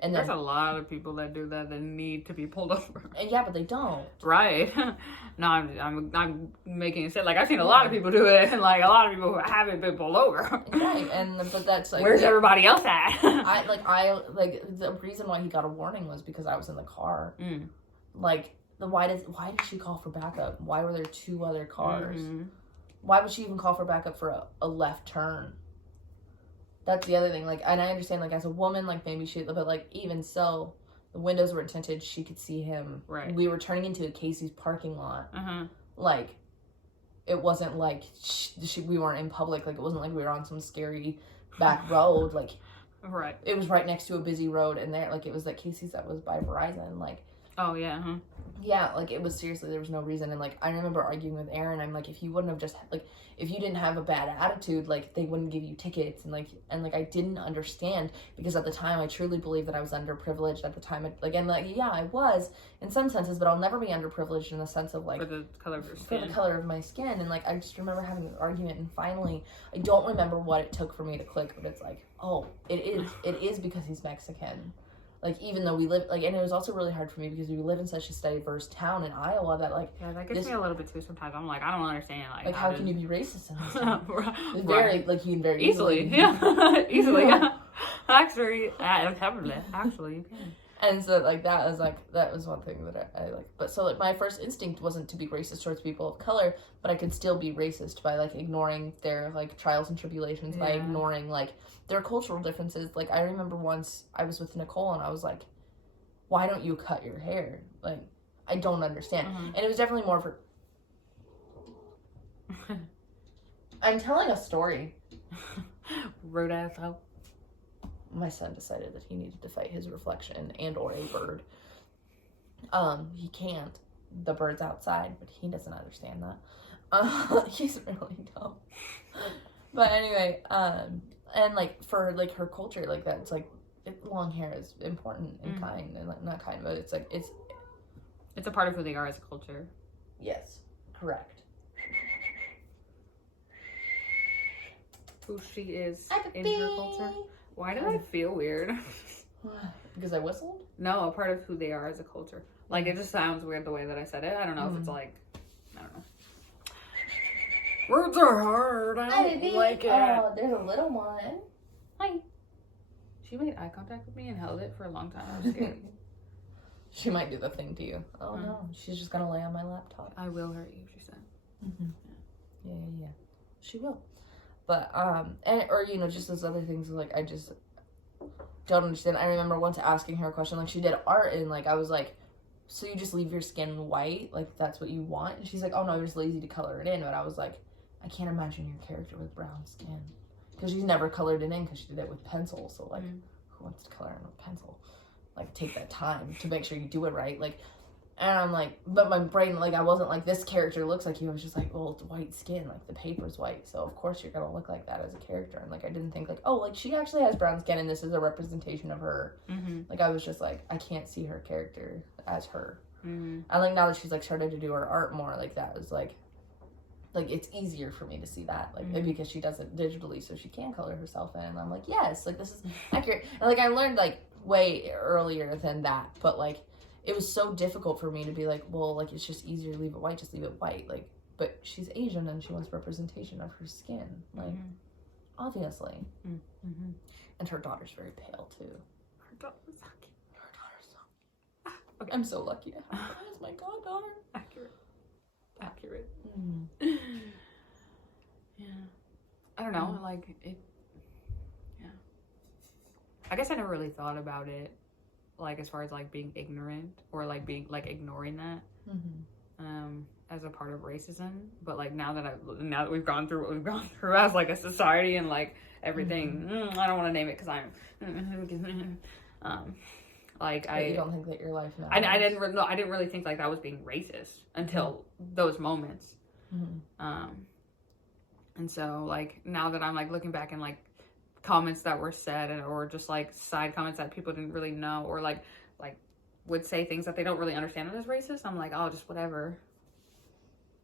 And there's a lot of people that do that need to be pulled over. Yeah, but they don't. Right. No, I'm making it sound like I've seen a lot of people do it, and like a lot of people who haven't been pulled over. Right, but that's like, where's everybody else at? The reason why he got a warning was because I was in the car. Like, why did she call for backup? Why were there 2 other cars? Why would she even call for backup for a left turn? That's the other thing, like, and I understand, like, as a woman, like, maybe but, like, even so, the windows were tinted, she could see him. Right. We were turning into a Casey's parking lot. Like, it wasn't like we weren't in public, like, it wasn't like we were on some scary back road, like, right. It was right next to a busy road, and there, like, it was that Casey's that was by Verizon, like. Oh, yeah, Yeah, like, it was seriously, there was no reason, and, like, I remember arguing with Aaron, I'm like, if you wouldn't have just, like, if you didn't have a bad attitude, like, they wouldn't give you tickets, and I didn't understand, because at the time, I truly believed that I was underprivileged at the time, yeah, I was, in some senses, but I'll never be underprivileged in the sense of, like, for the color of your skin. For the color of my skin, and, like, I just remember having this argument, and finally, I don't remember what it took for me to click, but it's like, oh, it is because he's Mexican. Like, even though we live, like, and it was also really hard for me because we live in such a diverse town in Iowa that, like... Yeah, that gets me a little bit too sometimes. I'm like, I don't understand. Like, how can you be racist in this town? Right. Very, like, you can very easily. Yeah, easily, yeah. Actually, you can. And so, like, that was one thing that I like. But so, like, my first instinct wasn't to be racist towards people of color, but I could still be racist by, like, ignoring their, like, trials and tribulations, by ignoring, like, their cultural differences. Like, I remember once I was with Nicole and I was like, why don't you cut your hair? Like, I don't understand. And it was definitely more for... I'm telling a story. Rude asshole. My son decided that he needed to fight his reflection and or a bird. He can't. The bird's outside, but he doesn't understand that. He's really dumb. But anyway, and like for like her culture, like that's like long hair is important and kind, and like not kind, but it's like it's a part of who they are as a culture. Yes, correct. Who she is in her culture. Why did I feel weird? Because I whistled? No, a part of who they are as a culture. Like, it just sounds weird the way that I said it. I don't know if it's like, I don't know. Words are hard. I don't like it. Oh, there's a little one. Hi. She made eye contact with me and held it for a long time. I was scared. She might do the thing to you. Oh, no. She's just going to lay on my laptop. I will hurt you, she said. Yeah. She will. But, just those other things, like, I just don't understand. I remember once asking her a question, like, she did art, and, like, I was like, so you just leave your skin white? Like, that's what you want? And she's like, oh, no, I'm just lazy to color it in. But I was like, I can't imagine your character with brown skin. Because she's never colored it in, because she did it with pencil. So, like, who wants to color in with pencil? Like, take that time to make sure you do it right. Like, and I'm like, but my brain, like, I wasn't like, this character looks like you. I was just like, well, it's white skin. Like, the paper's white. So, of course, you're going to look like that as a character. And, like, I didn't think, like, oh, like, she actually has brown skin and this is a representation of her. Like, I was just like, I can't see her character as her. And like now that she's like started to do her art more, like that is like it's easier for me to see that, like because she does it digitally, so she can color herself in. And I'm like, yes, like this is accurate. And like I learned like way earlier than that, but like it was so difficult for me to be like, well, like it's just easier to leave it white, just leave it white. Like, but she's Asian and she wants representation of her skin, like obviously. And her daughter's very pale too. Her daughter's so cute. Her daughter's so okay. I'm so lucky to have her as my goddaughter. Accurate. Yeah. I don't know, like it. Yeah. I guess I never really thought about it, like as far as like being ignorant or like being like ignoring that, as a part of racism. But like now that we've gone through what we've gone through as like a society and like everything, I don't want to name it because I'm, like but you don't think that your life matters? I didn't really think like that was being racist until those moments. And so like now that I'm like looking back and like comments that were said or just like side comments that people didn't really know or like would say things that they don't really understand as racist, I'm like, oh, just whatever.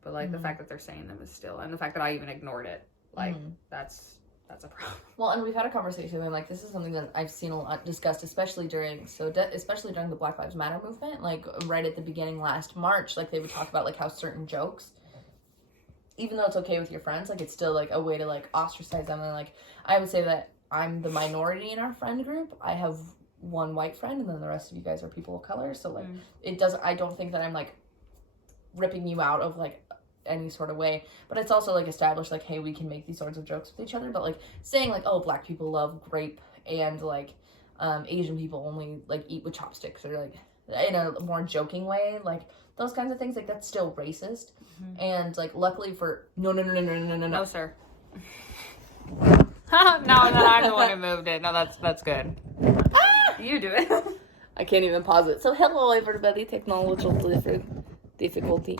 But like the fact that they're saying them is still, and the fact that I even ignored it, like that's a problem. Well, and we've had a conversation and like this is something that I've seen a lot discussed, especially during the Black Lives Matter movement, like right at the beginning last March, like they would talk about like how certain jokes, even though it's okay with your friends, like it's still like a way to like ostracize them. And like I would say that I'm the minority in our friend group. I have one white friend and then the rest of you guys are people of color, so like I don't think that I'm like ripping you out of like any sort of way, but it's also like established like, hey, we can make these sorts of jokes with each other. But like saying like, oh, black people love grape and like Asian people only like eat with chopsticks, or like in a more joking way, like those kinds of things, like that's still racist. And like luckily for no sir. No, I'm the one who moved it. No, that's good. You do it. I can't even pause it. So hello everybody, technological difficulty.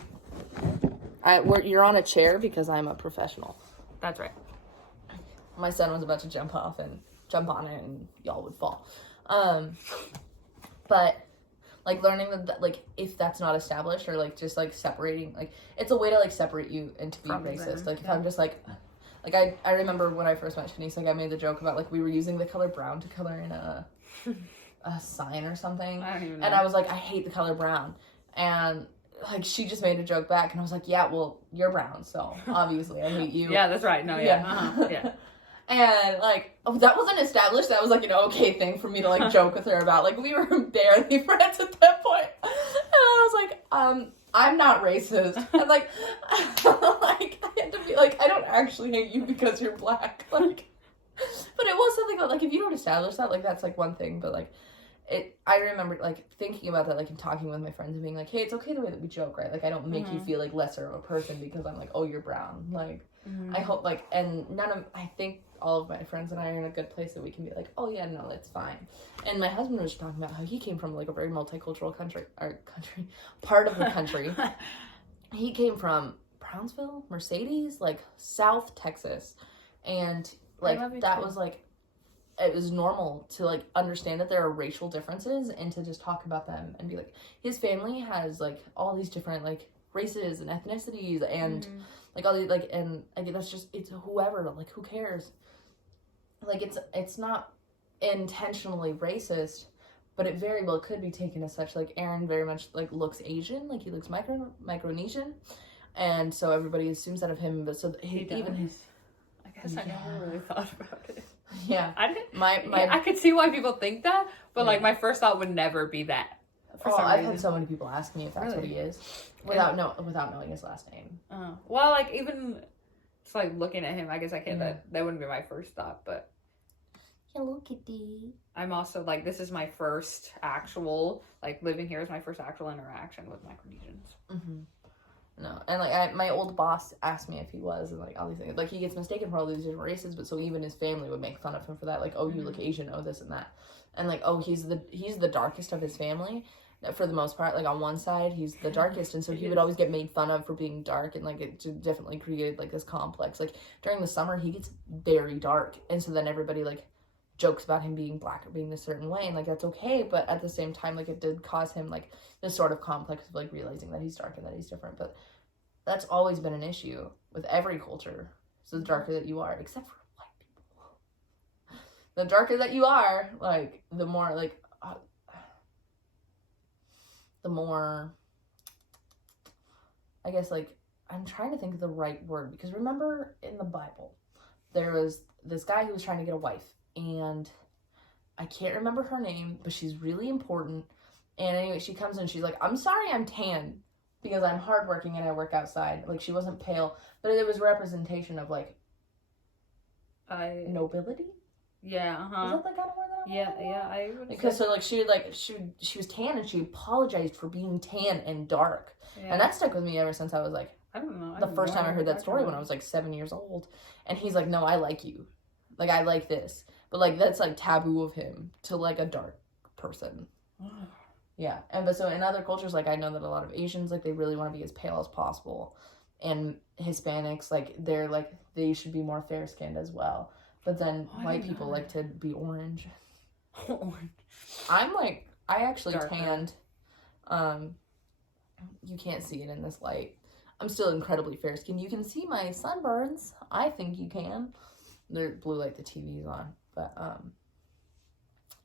You're on a chair because I'm a professional. That's right. My son was about to jump on it and y'all would fall. But like learning that like if that's not established, or like just like separating, like it's a way to like separate you and to be racist. Like if I'm just like I remember when I first met Shaniese, like I made the joke about like we were using the color brown to color in a sign or something. I don't even know. And I was like, I hate the color brown. And like she just made a joke back, and I was like, yeah, well, you're brown, so obviously I hate you. Yeah, that's right. No, yeah. Yeah. And like that wasn't established. That was like an okay thing for me to like joke with her about. Like we were barely friends at that point. And I was like, I'm not racist. And like like I had to be like, I don't actually hate you because you're black. Like, but it was something that like if you don't establish that, like that's like one thing, but like I remember like thinking about that, like and talking with my friends and being like, hey, it's okay the way that we joke, right? Like I don't make you feel like lesser of a person because I'm like, oh, you're brown. Like I hope like, and I think all of my friends and I are in a good place that we can be like, oh yeah, no, that's fine. And my husband was talking about how he came from like a very multicultural part of the country. He came from Brownsville, Mercedes, like South Texas, and like that was like, it was normal to like understand that there are racial differences and to just talk about them and be like, his family has like all these different like races and ethnicities and like all these like, and like that's just, it's whoever, like who cares? Like it's not intentionally racist, but it very well could be taken as such. Like Aaron very much like looks Asian, like he looks Micronesian, and so everybody assumes that of him. But so he even his, I guess I never really thought about it. Yeah, I didn't. I could see why people think that, but like my first thought would never be that. I've had so many people ask me if that's what he is, without knowing his last name. Well, like even just like looking at him, I guess I can't. That wouldn't be my first thought, but. Hello, Kitty. I'm also like, this is my first actual, like living here is my first actual interaction with Micronesians. No, and like my old boss asked me if he was, and like all these things. Like he gets mistaken for all these different races, but so even his family would make fun of him for that. Like, oh, you look Asian, oh this and that, and like, oh, he's the darkest of his family. For the most part, like on one side, he's the darkest, and so he would always get made fun of for being dark, and like it definitely created like this complex. Like during the summer, he gets very dark, and so then everybody like jokes about him being black or being this certain way, and like that's okay, but at the same time, like it did cause him like this sort of complex of like realizing that he's dark and that he's different. But that's always been an issue with every culture. So the darker that you are, except for white people, the darker that you are, like the more like the more, I guess, like, I'm trying to think of the right word, because remember in the Bible there was this guy who was trying to get a wife, and I can't remember her name, but she's really important. And anyway, she comes in and she's like, I'm sorry I'm tan because I'm hardworking and I work outside. Like, she wasn't pale, but it was representation of like nobility. Yeah, Is that the kind of word that I would because so like she was tan and she apologized for being tan and dark. Yeah. And that stuck with me ever since I was like, I don't know. The first time I heard that story when I was like 7 years old. And he's like, no, I like you. Like, I like this. But like that's like taboo of him to like a dark person. Yeah. And but so in other cultures, like I know that a lot of Asians, like they really want to be as pale as possible. And Hispanics, like they should be more fair skinned as well. But then white people like to be orange. I'm like, I actually darker. Tanned. You can't see it in this light. I'm still incredibly fair skinned. You can see my sunburns. I think you can. They're blue like the TV's on. But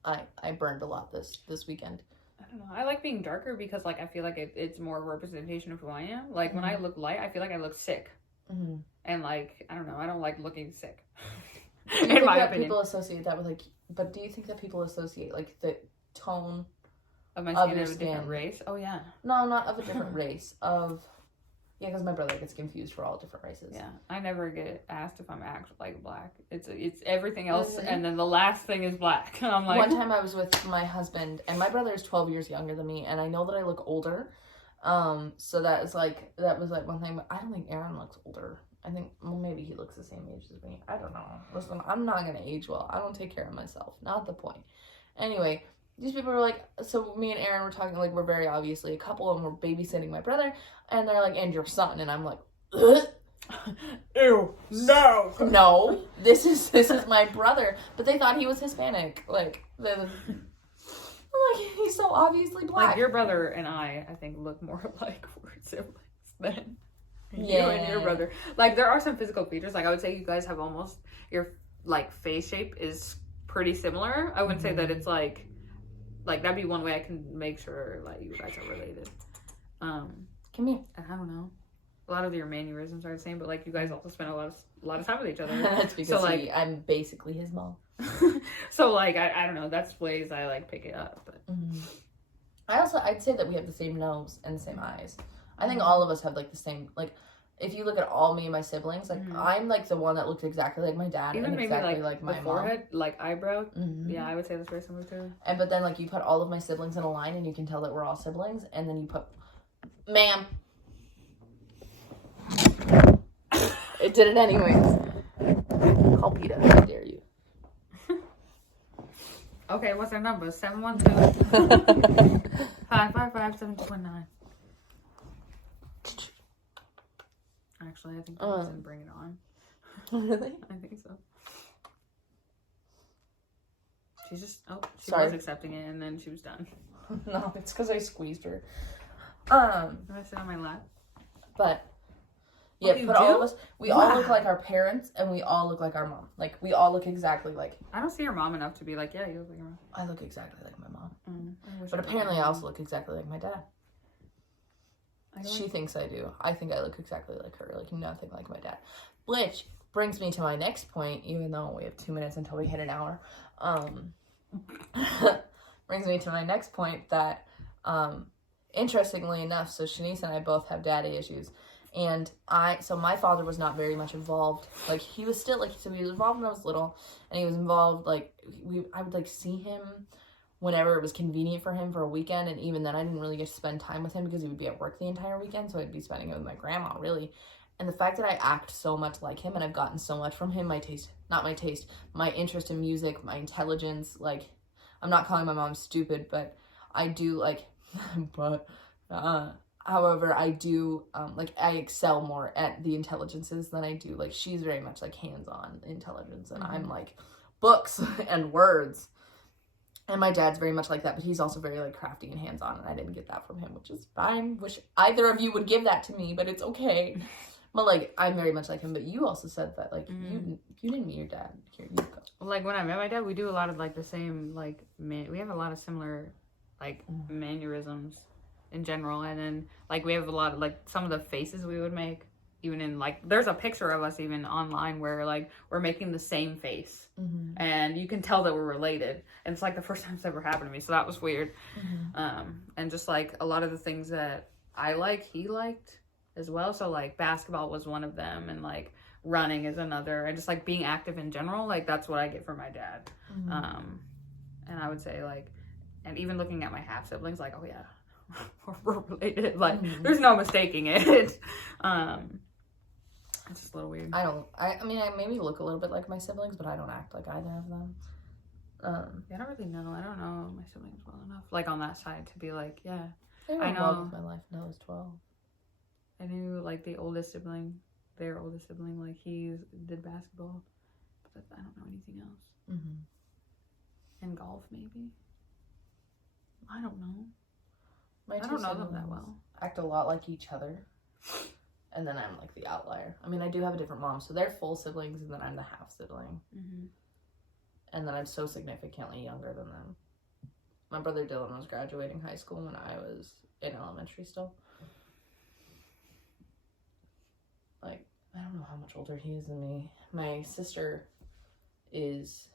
I burned a lot this weekend. I don't know. I like being darker because like I feel like it's more a representation of who I am. Like when I look light, I feel like I look sick. Mm-hmm. And like, I don't know. I don't like looking sick. Do you think that people associate that with like? But do you think that people associate like the tone of my skin of a different race? Oh yeah. No, not of a different race. Yeah, because my brother gets confused for all different races. Yeah, I never get asked if I'm actually like black. It's everything else, and then the last thing is black. And I'm like, one time I was with my husband, and my brother is 12 years younger than me, and I know that I look older. So that was like one thing. But I don't think Aaron looks older. I think maybe he looks the same age as me. I don't know. Listen, I'm not gonna age well. I don't take care of myself. Not the point. Anyway, these people were like, so me and Aaron were talking, like, we're very obviously a couple, and we're babysitting my brother, and they're like, and your son, and I'm like, ugh. Ew, no, this is my brother, but they thought he was Hispanic, like, he's so obviously black. Like, your brother and I think, look more like we're siblings than you and your brother. Like, there are some physical features, like, I would say you guys have almost, your, like, face shape is pretty similar. I wouldn't say that it's, like, that'd be one way I can make sure, like, you guys are related. Come here. I don't know. A lot of your mannerisms are the same, but, like, you guys also spend a lot of time with each other. That's because I'm basically his mom. So, like, I don't know. That's ways I, like, pick it up. But I'd say that we have the same nose and the same eyes. I think all of us have, like, the same, like, if you look at all me and my siblings, like, I'm, like, the one that looks exactly like my dad. Even and maybe, exactly like my forehead, mom. like, eyebrow. Mm-hmm. Yeah, I would say that's very similar, too. But then, like, you put all of my siblings in a line, and you can tell that we're all siblings, and then you put, ma'am. It did it anyways. Call PETA, I dare you. Okay, what's our number? 712-555-7219. Actually, I think I was going to bring it on. Really? I think so. She Sorry. was accepting it, and then she was done. No, it's because I squeezed her. I'm going to sit on my lap. But, yeah, but all of us, we all look like our parents, and we all look like our mom. Like, we all look exactly like... I don't see your mom enough to be like, yeah, you look like your mom. I look exactly like my mom. But apparently I also look exactly like my dad. She thinks I do. I think I look exactly like her. Like, nothing like my dad. Which brings me to my next point, even though we have 2 minutes until we hit an hour. Brings me to my next point that, interestingly enough, so Shaniese and I both have daddy issues. And so my father was not very much involved. Like, he was still, like, so he was involved when I was little. And he was involved, like, I would, like, see him whenever it was convenient for him for a weekend, and even then I didn't really get to spend time with him because he would be at work the entire weekend, so I'd be spending it with my grandma, really. And the fact that I act so much like him, and I've gotten so much from him, my interest in music, my intelligence, like, I'm not calling my mom stupid, but I do, like, however, I do, like, I excel more at the intelligences than I do, like, she's very much, like, hands-on intelligence, and I'm, like, books and words. And my dad's very much like that, but he's also very like crafty and hands-on, and I didn't get that from him, which is fine. Wish either of you would give that to me, but it's okay. But like, I'm very much like him. But you also said that like you didn't meet your dad. Here you go. Like when I met my dad, we do a lot of like the same like we have a lot of similar like mannerisms in general, and then like we have a lot of like some of the faces we would make. Even in like, there's a picture of us even online where like we're making the same face, and you can tell that we're related. And it's like the first time it's ever happened to me, so that was weird. And just like a lot of the things that I like, he liked as well. So like basketball was one of them, and like running is another, and just like being active in general. Like that's what I get from my dad. And I would say like, and even looking at my half siblings, like, oh yeah, we're related. Like there's no mistaking it. It's just a little weird. I mean, I maybe look a little bit like my siblings, but I don't act like either of them. I don't really know. I don't know my siblings well enough, like on that side, to be like, yeah. I know. With my life when I was 12. I knew like the oldest sibling, their oldest sibling, like he did basketball, but I don't know anything else. And golf, maybe. I don't know. I don't know them that well. Act a lot like each other. And then I'm like the outlier. I mean, I do have a different mom, so they're full siblings, and then I'm the half sibling. And then I'm so significantly younger than them. My brother Dylan was graduating high school when I was in elementary still. Like, I don't know how much older he is than me. My sister is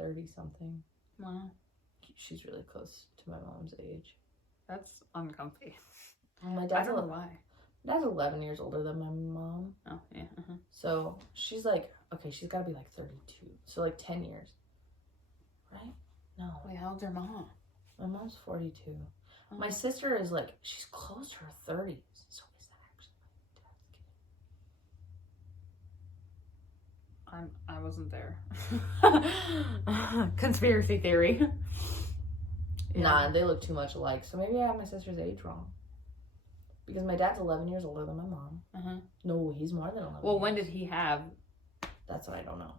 30-something. Wow. She's really close to my mom's age. That's uncomfy. My dad's I don't know why. Dad's 11 years older than my mom. Oh, yeah. So she's like, okay, she's got to be like 32. So like 10 years. Right? No. Wait, how old's your mom? My mom's 42. Oh. My sister is like, she's close to her 30s. So is that actually my dad's kid? I wasn't there. Conspiracy theory. Yeah. Nah, they look too much alike. So maybe I have my sister's age wrong. Because my dad's 11 years older than my mom. No, he's more than 11. Well, when did he have? That's what I don't know.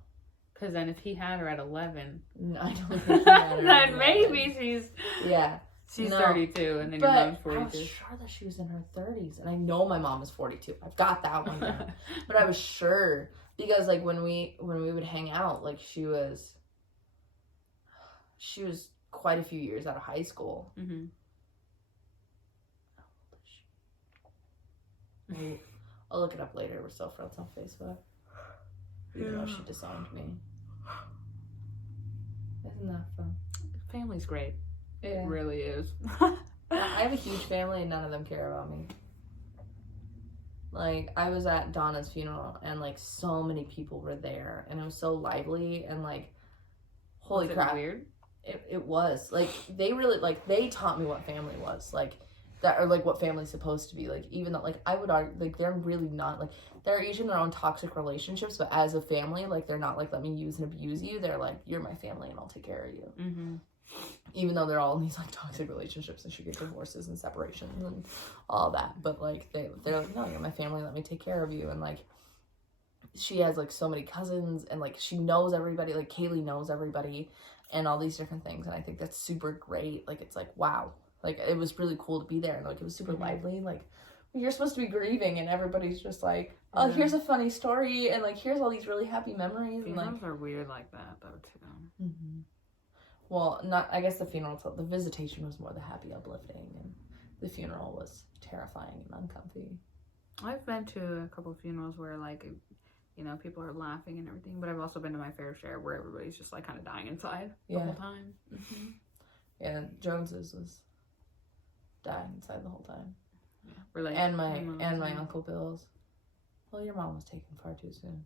Because then if he had her at 11. No, I don't think he had her then maybe she's... Yeah. She's 32 and then your mom's 42. I was sure that she was in her 30s. And I know my mom is 42. I've got that one down. But I was sure. Because like when we would hang out, like she was quite a few years out of high school. I'll look it up later. We're still friends on Facebook. Even though she disowned me. Isn't that fun? Family's great. Yeah. It really is. I have a huge family and none of them care about me. Like, I was at Donna's funeral and like so many people were there and it was so lively and like, holy crap. Weird? It was. Like, they really, like, they taught me what family was. Like, that, or like what family's supposed to be. Like, even though, like, I would argue, like, they're really not, like, they're each in their own toxic relationships, but as a family, like, they're not like, let me use and abuse you. They're like, you're my family and I'll take care of you. Even though they're all in these like toxic relationships and should get divorces and separations and all that, but like they're like, no, you're my family, let me take care of you. And like she has like so many cousins and like she knows everybody, like Kaylee knows everybody and all these different things, and I think that's super great. Like, it's like, wow, like it was really cool to be there, and like it was super lively. Like, you're supposed to be grieving and everybody's just like, oh, here's a funny story and like here's all these really happy memories. Funerals and like are weird like that though too. Well, not, I guess the visitation was more the happy uplifting, and the funeral was terrifying and uncomfy. I've been to a couple of funerals where like, you know, people are laughing and everything, but I've also been to my fair share where everybody's just like kind of dying inside the whole time. Yeah, Jones's was dying inside the whole time. Like, and my Uncle Bill's. Well, your mom was taken far too soon.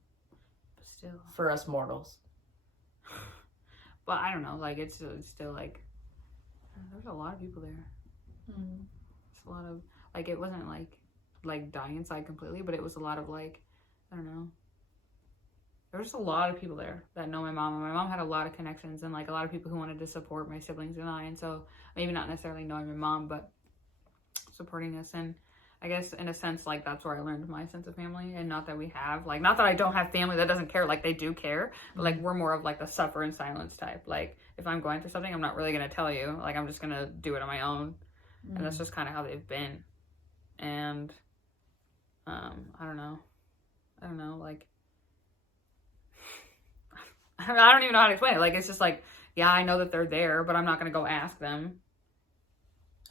But still. For us mortals. But I don't know, like, it's still like, there's a lot of people there. It's a lot of, like, it wasn't like dying inside completely, but it was a lot of like, I don't know. There was just a lot of people there that know my mom, and my mom had a lot of connections and like a lot of people who wanted to support my siblings and I, and so maybe not necessarily knowing my mom, but supporting us. And I guess in a sense, like, that's where I learned my sense of family, and not that we have, like, not that I don't have family that doesn't care, like, they do care, but, like, we're more of, like, the suffer in silence type. Like, if I'm going through something, I'm not really going to tell you. Like, I'm just going to do it on my own, and that's just kind of how they've been. And, I don't know, like, I don't even know how to explain it. Like, it's just like, yeah, I know that they're there, but I'm not going to go ask them.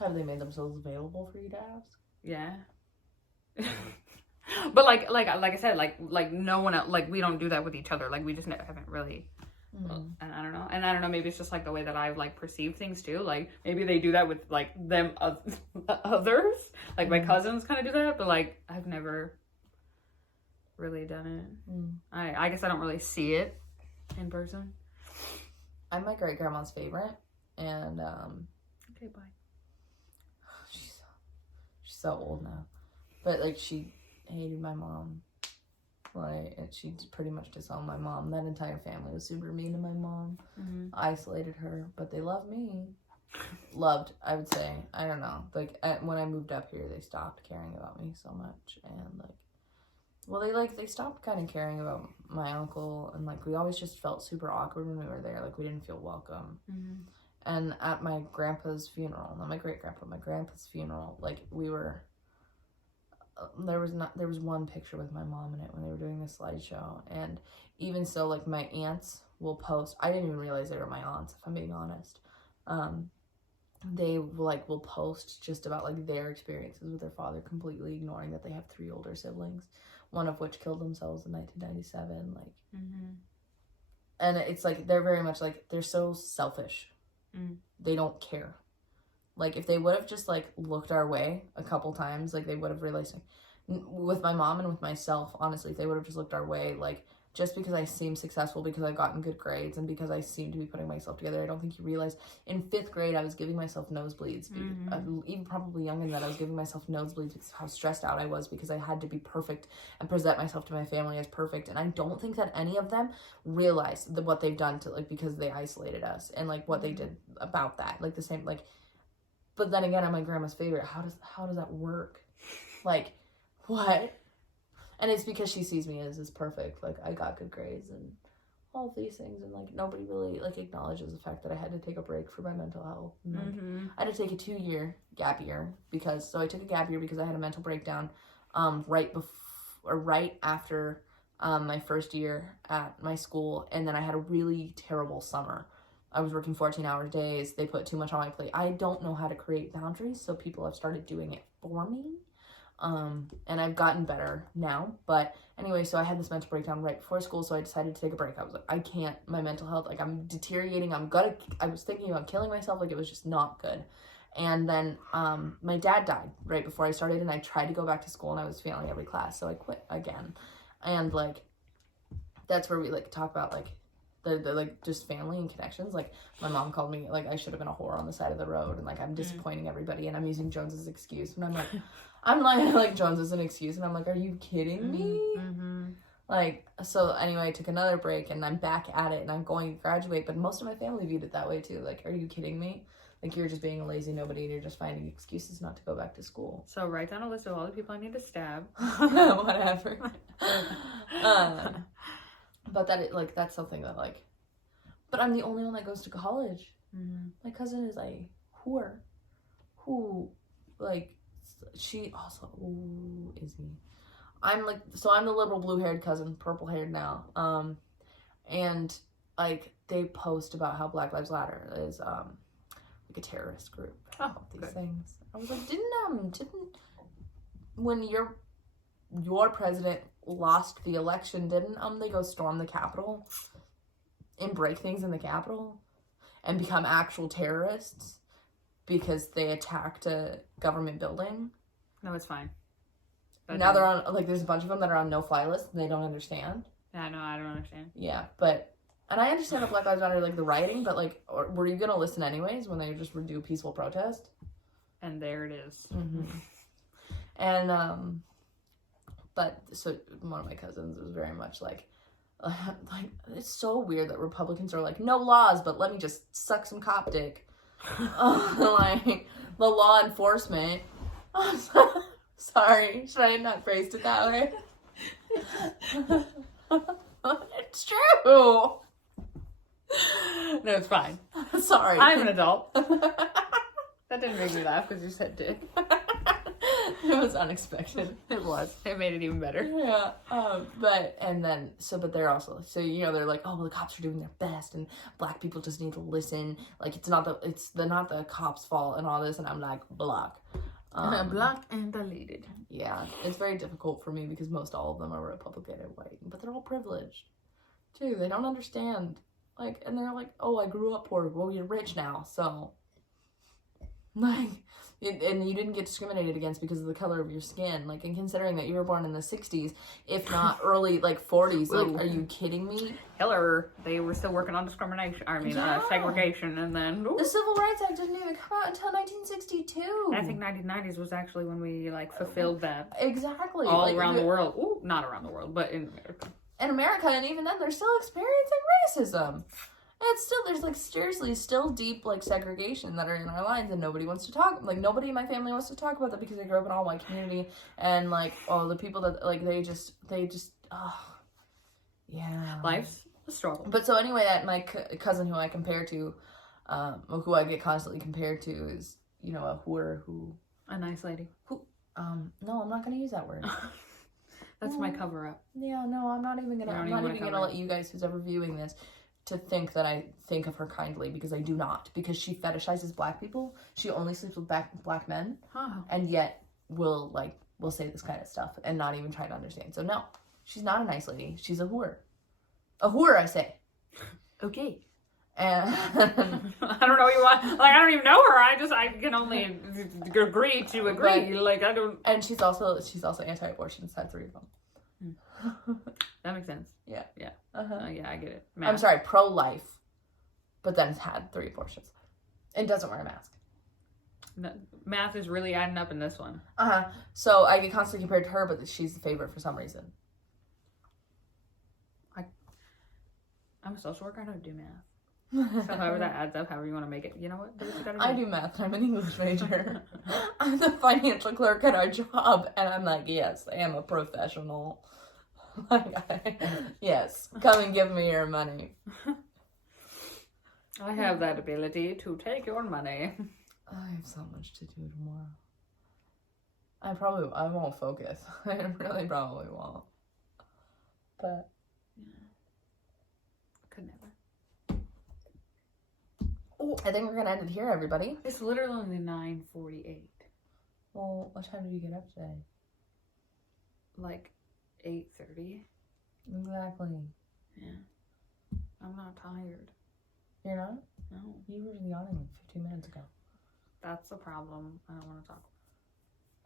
Have they made themselves available for you to ask? Yeah. But like I said, like no one else, like, we don't do that with each other. Like, we just haven't really. And I don't know. Maybe it's just like the way that I've like perceived things too. Like, maybe they do that with like them others. Like, my cousins kind of do that, but like, I've never really done it. I guess I don't really see it in person. I'm my great grandma's favorite, and okay, bye. She's so old now, but like, she hated my mom. Like, and she pretty much disowned my mom. That entire family was super mean to my mom. Isolated her, but they love me. Loved, I would say. I don't know. Like, when I moved up here, they stopped caring about me so much, and like, well, they stopped kind of caring about my uncle, and like, we always just felt super awkward when we were there. Like, we didn't feel welcome. And at my grandpa's funeral, not my great grandpa, my grandpa's funeral, like, we were. There was one picture with my mom in it when they were doing the slideshow, and even so, like, my aunts will post. I didn't even realize they were my aunts, if I'm being honest. They like will post just about like their experiences with their father, completely ignoring that they have 3 older siblings, one of which killed themselves in 1997. Like, and it's like they're very much like, they're so selfish. They don't care. Like, if they would have just like looked our way a couple times, like, they would have realized, like, with my mom and with myself, honestly, if they would have just looked our way, like, just because I seem successful, because I've gotten good grades, and because I seem to be putting myself together, I don't think you realize, in 5th grade, I was giving myself nosebleeds. Even probably younger than that, I was giving myself nosebleeds because of how stressed out I was, because I had to be perfect and present myself to my family as perfect. And I don't think that any of them realize what they've done to, like, because they isolated us, and like what they did about that. Like, the same, like, but then again, I'm my grandma's favorite. How does that work? Like, what? And it's because she sees me as perfect. Like, I got good grades and all of these things, and like, nobody really like acknowledges the fact that I had to take a break for my mental health. Like, I had to take a 2-year gap year because I took a gap year because I had a mental breakdown right after my first year at my school, and then I had a really terrible summer. I was working 14-hour days. They put too much on my plate. I don't know how to create boundaries, so people have started doing it for me. And I've gotten better now. But anyway, so I had this mental breakdown right before school, so I decided to take a break. I was like, I can't, my mental health, like, I'm deteriorating. I was thinking about killing myself. Like, it was just not good. And then my dad died right before I started, and I tried to go back to school, and I was failing every class, so I quit again. And like, that's where we like talk about like the like just family and connections. Like, my mom called me like I should have been a whore on the side of the road, and like, I'm disappointing everybody, and I'm using Jones's excuse, and I'm like Jones is an excuse, and I'm like, are you kidding me? Like, so anyway, I took another break, and I'm back at it, and I'm going to graduate, but most of my family viewed it that way too. Like, are you kidding me? Like, you're just being a lazy nobody, and you're just finding excuses not to go back to school. So write down a list of all the people I need to stab. Whatever. But that's something that, like, but I'm the only one that goes to college. My cousin is a whore who, like, she also, Izzy. I'm the little blue-haired cousin, purple-haired now. And, like, they post about how Black Lives Matter is, like, a terrorist group. These things. I was like, didn't, when your president lost the election, didn't they go storm the Capitol and break things in the Capitol and become actual terrorists because they attacked a government building? No, it's fine. Now they're on, like, there's a bunch of them that are on no-fly lists, and they don't understand. Yeah, no, I don't understand. Yeah, but, and I understand the Black Lives Matter, like, the rioting, but, like, were you gonna listen anyways when they just would do peaceful protest? And there it is. And, but, so, one of my cousins was very much like, it's so weird that Republicans are like, no laws, but let me just suck some cop dick. Like, the law enforcement. Sorry, should I have not phrased it that way? It's true. No, it's fine. Sorry. I'm an adult. That didn't make me laugh because you said dick. It was unexpected. It was. It made it even better. Yeah. But they're also, so, you know, they're like, oh, well, the cops are doing their best and black people just need to listen. Like, it's not the cops' fault and all this. And I'm like, block. Blocked and deleted. Yeah. It's very difficult for me because most all of them are Republican and white, but they're all privileged too. They don't understand. Like, and they're like, oh, I grew up poor. Well, you're rich now. So, like, and you didn't get discriminated against because of the color of your skin. Like, and considering that you were born in the 60s, if not early, like, 40s, like, are you kidding me? Hiller, they were still working on discrimination. Segregation, and then... The Civil Rights Act didn't even come out until 1962. I think 1990s was actually when we, like, fulfilled that. Exactly. All around the world. Ooh, not around the world, but in America. In America, and even then, they're still experiencing racism. And it's still, there's, like, seriously still deep, like, segregation that are in our lines, and nobody wants to talk, like, nobody in my family wants to talk about that because they grew up in an all-white community, and, like, all the people that, like, they just, yeah. Life's a struggle. But so anyway, that my cousin who I compare to, who I get constantly compared to is, you know, a whore who... A nice lady. Who, no, I'm not gonna use that word. That's my cover-up. Yeah, no, I'm not even gonna let you guys who's ever viewing this to think that I think of her kindly, because I do not. Because she fetishizes black people. She only sleeps with black men. Huh. And yet will say this kind of stuff and not even try to understand. So no, she's not a nice lady. She's a whore. A whore, I say. Okay. And I don't know what you want. Like, I don't even know her. I can only agree to agree. But, like, I don't. And she's also anti-abortion. Had 3 of them. That makes sense. Yeah. Yeah. Uh-huh. Yeah, I get it. Math. I'm sorry, pro-life, but then has had 3 abortions. And doesn't wear a mask. No, math is really adding up in this one. So I get constantly compared to her, but she's the favorite for some reason. I'm a social worker. I don't do math. So however that adds up, however you want to make it. You know what? Do what you gotta do. I do math. I'm an English major. I'm the financial clerk at our job, and I'm like, yes, I am a professional. Yes, come and give me your money. I have that ability to take your money. I have so much to do tomorrow. I won't focus. I really probably won't. But could never. Oh, I think we're gonna end it here, everybody. It's literally only 9:48. Well, what time did you get up today? Like 8:30. Exactly. Yeah. I'm not tired. You're not? No. You were yawning like 15 minutes ago. That's the problem. I don't want to talk.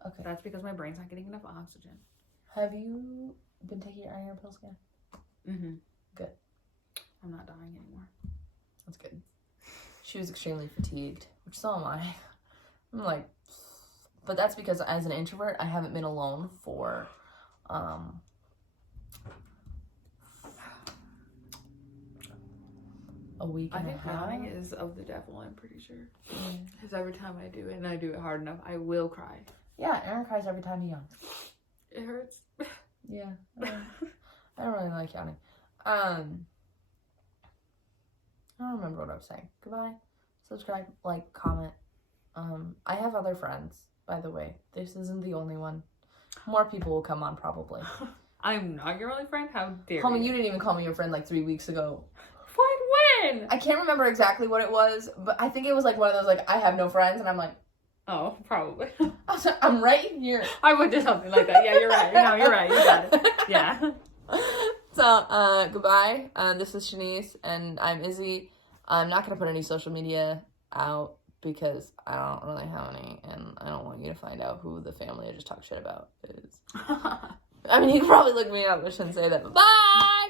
Okay. That's because my brain's not getting enough oxygen. Have you been taking your iron pills again? Mm-hmm. Good. I'm not dying anymore. That's good. She was extremely fatigued, which so am I. I'm like, but that's because as an introvert, I haven't been alone for, a week and a half. I think yawning is of the devil, I'm pretty sure. Because every time I do it, and I do it hard enough, I will cry. Yeah, Aaron cries every time he yawns. It hurts. Yeah. I don't really like yawning. I don't remember what I was saying. Goodbye. Subscribe, like, comment. I have other friends, by the way. This isn't the only one. More people will come on, probably. I'm not your only friend? How dare Homie, you didn't even call me your friend like 3 weeks ago. When? I can't remember exactly what it was, but I think it was like one of those, like, I have no friends, and I'm like... Oh, probably. I'm right here. I would do something like that. Yeah, you're right. No, you're right. You got it. Yeah. So, goodbye. This is Shaniese, and I'm Izzy. I'm not going to put any social media out because I don't really have any, and I don't want you to find out who the family I just talked shit about is. I mean, you can probably look me up. I shouldn't say that. But bye!